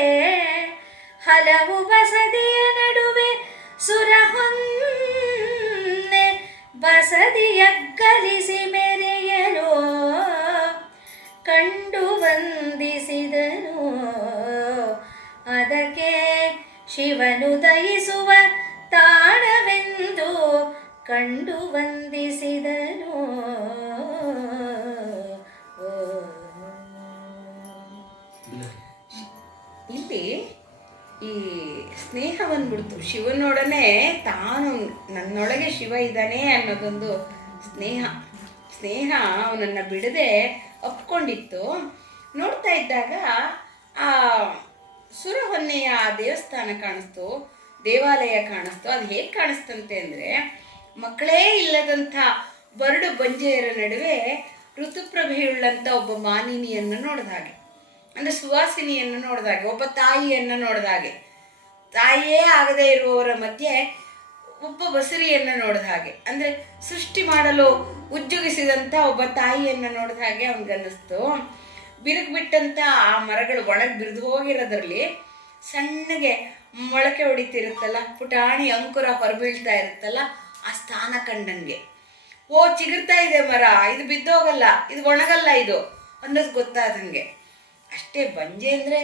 ಹಲವು ಬಸದಿಯ ನಡುವೆ ಸುರಹೊನ್ನೆ ಬಸದಿಯ ಕಲಿಸಿ ಮೆರೆಯಲು ಕಂಡು ವಂದಿಸಿದನು. ಅದಕ್ಕೆ ಶಿವನು ದಯಿಸುವ ತಾಣವೆಂದು ಕಂಡು ವಂದಿಸಿದನು. ಇಲ್ಲಿ ಈ ಸ್ನೇಹ ಬಂದ್ಬಿಡ್ತು. ಶಿವನೊಡನೆ ತಾನು ನನ್ನೊಳಗೆ ಶಿವ ಇದ್ದಾನೆ ಅನ್ನೋದೊಂದು ಸ್ನೇಹ ಅವನನ್ನು ಬಿಡದೆ ಒಪ್ಕೊಂಡಿತ್ತು. ನೋಡ್ತಾ ಇದ್ದಾಗ ಆ ಸುರಹೊನ್ನೆಯ ದೇವಸ್ಥಾನ ಕಾಣಿಸ್ತು, ದೇವಾಲಯ ಕಾಣಿಸ್ತು. ಅದು ಹೇಗೆ ಕಾಣಿಸ್ತಂತೆ ಅಂದರೆ, ಮಕ್ಕಳೇ ಇಲ್ಲದಂಥ ಬರಡು ಬಂಜೆಯರ ನಡುವೆ ಋತುಪ್ರಭೆಯುಳ್ಳಂಥ ಒಬ್ಬ ಮಾನಿನಿಯನ್ನು ನೋಡಿದ ಹಾಗೆ, ಅಂದರೆ ಸುವಾಸಿನಿಯನ್ನು ನೋಡಿದ ಹಾಗೆ, ಒಬ್ಬ ತಾಯಿಯನ್ನು ನೋಡಿದ ಹಾಗೆ, ತಾಯಿಯೇ ಆಗದೇ ಇರುವವರ ಮಧ್ಯೆ ಒಬ್ಬ ಬಸರಿಯನ್ನು ನೋಡಿದ ಹಾಗೆ, ಅಂದರೆ ಸೃಷ್ಟಿ ಮಾಡಲು ಉಜ್ಜುಗಿಸಿದಂಥ ಒಬ್ಬ ತಾಯಿಯನ್ನು ನೋಡಿದ ಹಾಗೆ ಅವನಿಗನ್ನಿಸ್ತು. ಬಿರುಗ್ಬಿಟ್ಟಂಥ ಆ ಮರಗಳು ಒಣಗಿ ಬಿರಿದು ಹೋಗಿರೋದ್ರಲ್ಲಿ ಸಣ್ಣಗೆ ಮೊಳಕೆ ಹೊಡಿತಿರುತ್ತಲ್ಲ, ಪುಟಾಣಿ ಅಂಕುರ ಹೊರಬೀಳ್ತಾ ಇರುತ್ತಲ್ಲ, ಆ ಸ್ಥಾನ ಕಂಡಂಗೆ ಚಿಗುರ್ತಾ ಇದೆ ಮರ, ಇದು ಬಿದ್ದೋಗಲ್ಲ, ಇದು ಒಣಗಲ್ಲ, ಇದು ಅನ್ನೋದು ಗೊತ್ತಾದಂಗೆ. ಅಷ್ಟೇ. ಬಂಜೆ ಅಂದರೆ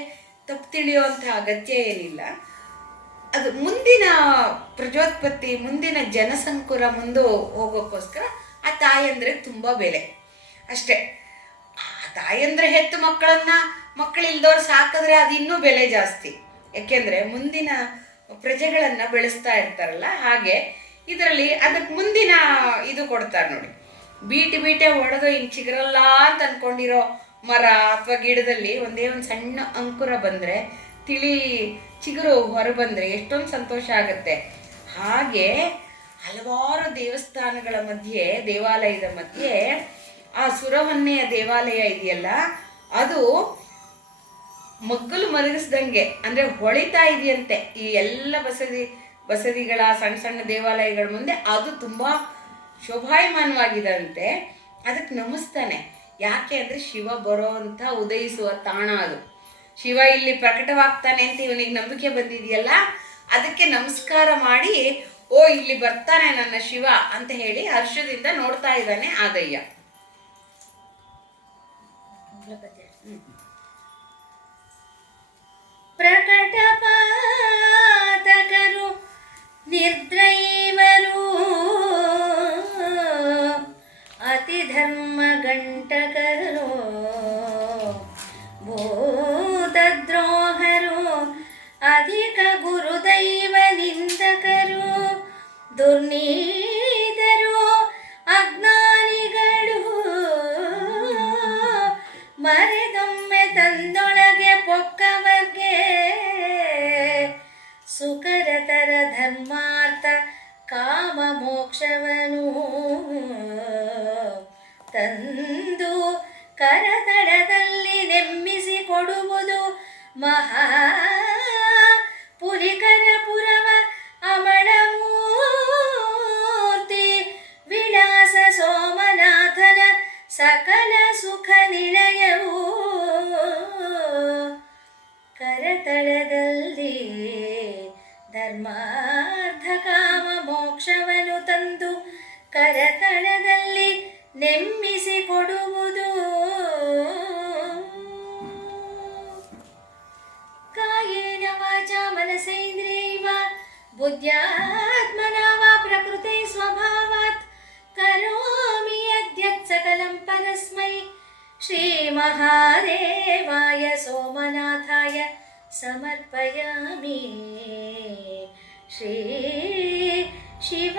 ತಪ್ಪು ತಿಳಿಯುವಂಥ ಅಗತ್ಯ ಏನಿಲ್ಲ. ಅದು ಮುಂದಿನ ಪ್ರಜೋತ್ಪತ್ತಿ, ಮುಂದಿನ ಜನಸಂಕುರ ಮುಂದೆ ಹೋಗೋಕ್ಕೋಸ್ಕರ ಆ ತಾಯಂದ್ರೆ ತುಂಬ ಬೆಲೆ ಅಷ್ಟೇ. ಆ ತಾಯಂದ್ರೆ ಹೆತ್ತು ಮಕ್ಕಳಿಲ್ದವ್ರು ಸಾಕಿದ್ರೆ ಅದು ಇನ್ನೂ ಬೆಲೆ ಜಾಸ್ತಿ. ಯಾಕೆಂದರೆ ಮುಂದಿನ ಪ್ರಜೆಗಳನ್ನು ಬೆಳೆಸ್ತಾ ಇರ್ತಾರಲ್ಲ, ಹಾಗೆ ಇದರಲ್ಲಿ ಅದಕ್ಕೆ ಮುಂದಿನ ಇದು ಕೊಡ್ತಾರೆ ನೋಡಿ. ಬೀಟೆ ಹೊಡೆದು ಹಿಂಗೆ ಚಿಗುರಲ್ಲ ಅಂತ ಅಂದ್ಕೊಂಡಿರೋ ಮರ ಅಥವಾ ಗಿಡದಲ್ಲಿ ಒಂದೇ ಒಂದು ಸಣ್ಣ ಅಂಕುರ ಬಂದರೆ, ತಿಳಿ ಚಿಗುರು ಹೊರಬಂದರೆ ಎಷ್ಟೊಂದು ಸಂತೋಷ ಆಗುತ್ತೆ. ಹಾಗೆ ಹಲವಾರು ದೇವಸ್ಥಾನಗಳ ಮಧ್ಯೆ, ದೇವಾಲಯದ ಮಧ್ಯೆ ಆ ಸುರಹೊನ್ನೆಯ ದೇವಾಲಯ ಇದೆಯಲ್ಲ, ಅದು ಮಗ್ಗಲು ಮಲಗಿಸ್ದಂಗೆ ಅಂದರೆ ಹೊಳಿತಾ ಇದೆಯಂತೆ. ಈ ಎಲ್ಲ ಬಸದಿಗಳ ಸಣ್ಣ ಸಣ್ಣ ದೇವಾಲಯಗಳ ಮುಂದೆ ಅದು ತುಂಬ ಶೋಭಾಯಮಾನವಾಗಿದಂತೆ. ಅದಕ್ಕೆ ನಮಿಸ್ತಾನೆ. ಯಾಕೆ ಅಂದರೆ ಶಿವ ಬರೋ ಅಂತ ಉದಯಿಸುವ ತಾಣ ಅದು. ಶಿವ ಇಲ್ಲಿ ಪ್ರಕಟವಾಗ್ತಾನೆ ಅಂತ ಇವನಿಗೆ ನಂಬಿಕೆ ಬಂದಿದೆಯಲ್ಲ, ಅದಕ್ಕೆ ನಮಸ್ಕಾರ ಮಾಡಿ ಓ ಇಲ್ಲಿ ಬರ್ತಾನೆ ನನ್ನ ಶಿವ ಅಂತ ಹೇಳಿ ಹರ್ಷದಿಂದ ನೋಡ್ತಾ ಇದ್ದಾನೆ ಆ ದಯ್ಯ. ಪ್ರಕಟಪಾತಕರು ನಿರ್ದ್ರೈವರು ಅತಿ ಧರ್ಮ ಗಂಟಕರು ಭೂತದ್ರೋಹರು ಅಧಿಕ ಗುರುದೈವ ನಿಂದಕರು ದುರ್ನೀತರು ಅಜ್ಞಾನಿಗಳು ಮರೆದೊಮ್ಮೆ ತಂದೊಳಗೆ ಪೊಕ್ಕವರ್ಗೆ ಸುಕರತರ ಧರ್ಮಾರ್ಥ ಕಾಮ ಮೋಕ್ಷವನು ತಂದು ಕರತಳದಲ್ಲಿ ನೆಮ್ಮಿಸಿ ಕೊಡುವುದು ಮಹಾ ಪುರಿಕರ ಪುರವ ಅಮಳಮೂರ್ತಿ ವಿಳಾಸ ಸೋಮನಾಥನ ಸಕಲ ಸುಖ ನಿಲಯವು ಕರತಳದಲ್ಲಿ ಧರ್ಮಾರ್ಥ ಕಾಮ ಮೋಕ್ಷವನು ತಂದು ಕರತಳದಲ್ಲಿ ನೆಮ್ಮಿಸಿ ಕೊಡುವುದು ಕಾಯೇನ ವಾಚಾ ಮನಸೇಂದ್ರಿಯೈವ ಬುದ್ಧ್ಯಾತ್ಮನಾ ವಾ ಪ್ರಕೃತೆ ಸ್ವಭಾವಾತ್ ಕರೋಮಿ ಯದ್ಯತ್ ಸಕಲಂ ಪರಸ್ಮೈ ಶ್ರೀ ಮಹಾದೇವಾಯ ಸೋಮನಾಥಾಯ ಸಮರ್ಪಯಾಮಿ ಶ್ರೀ ಶಿವ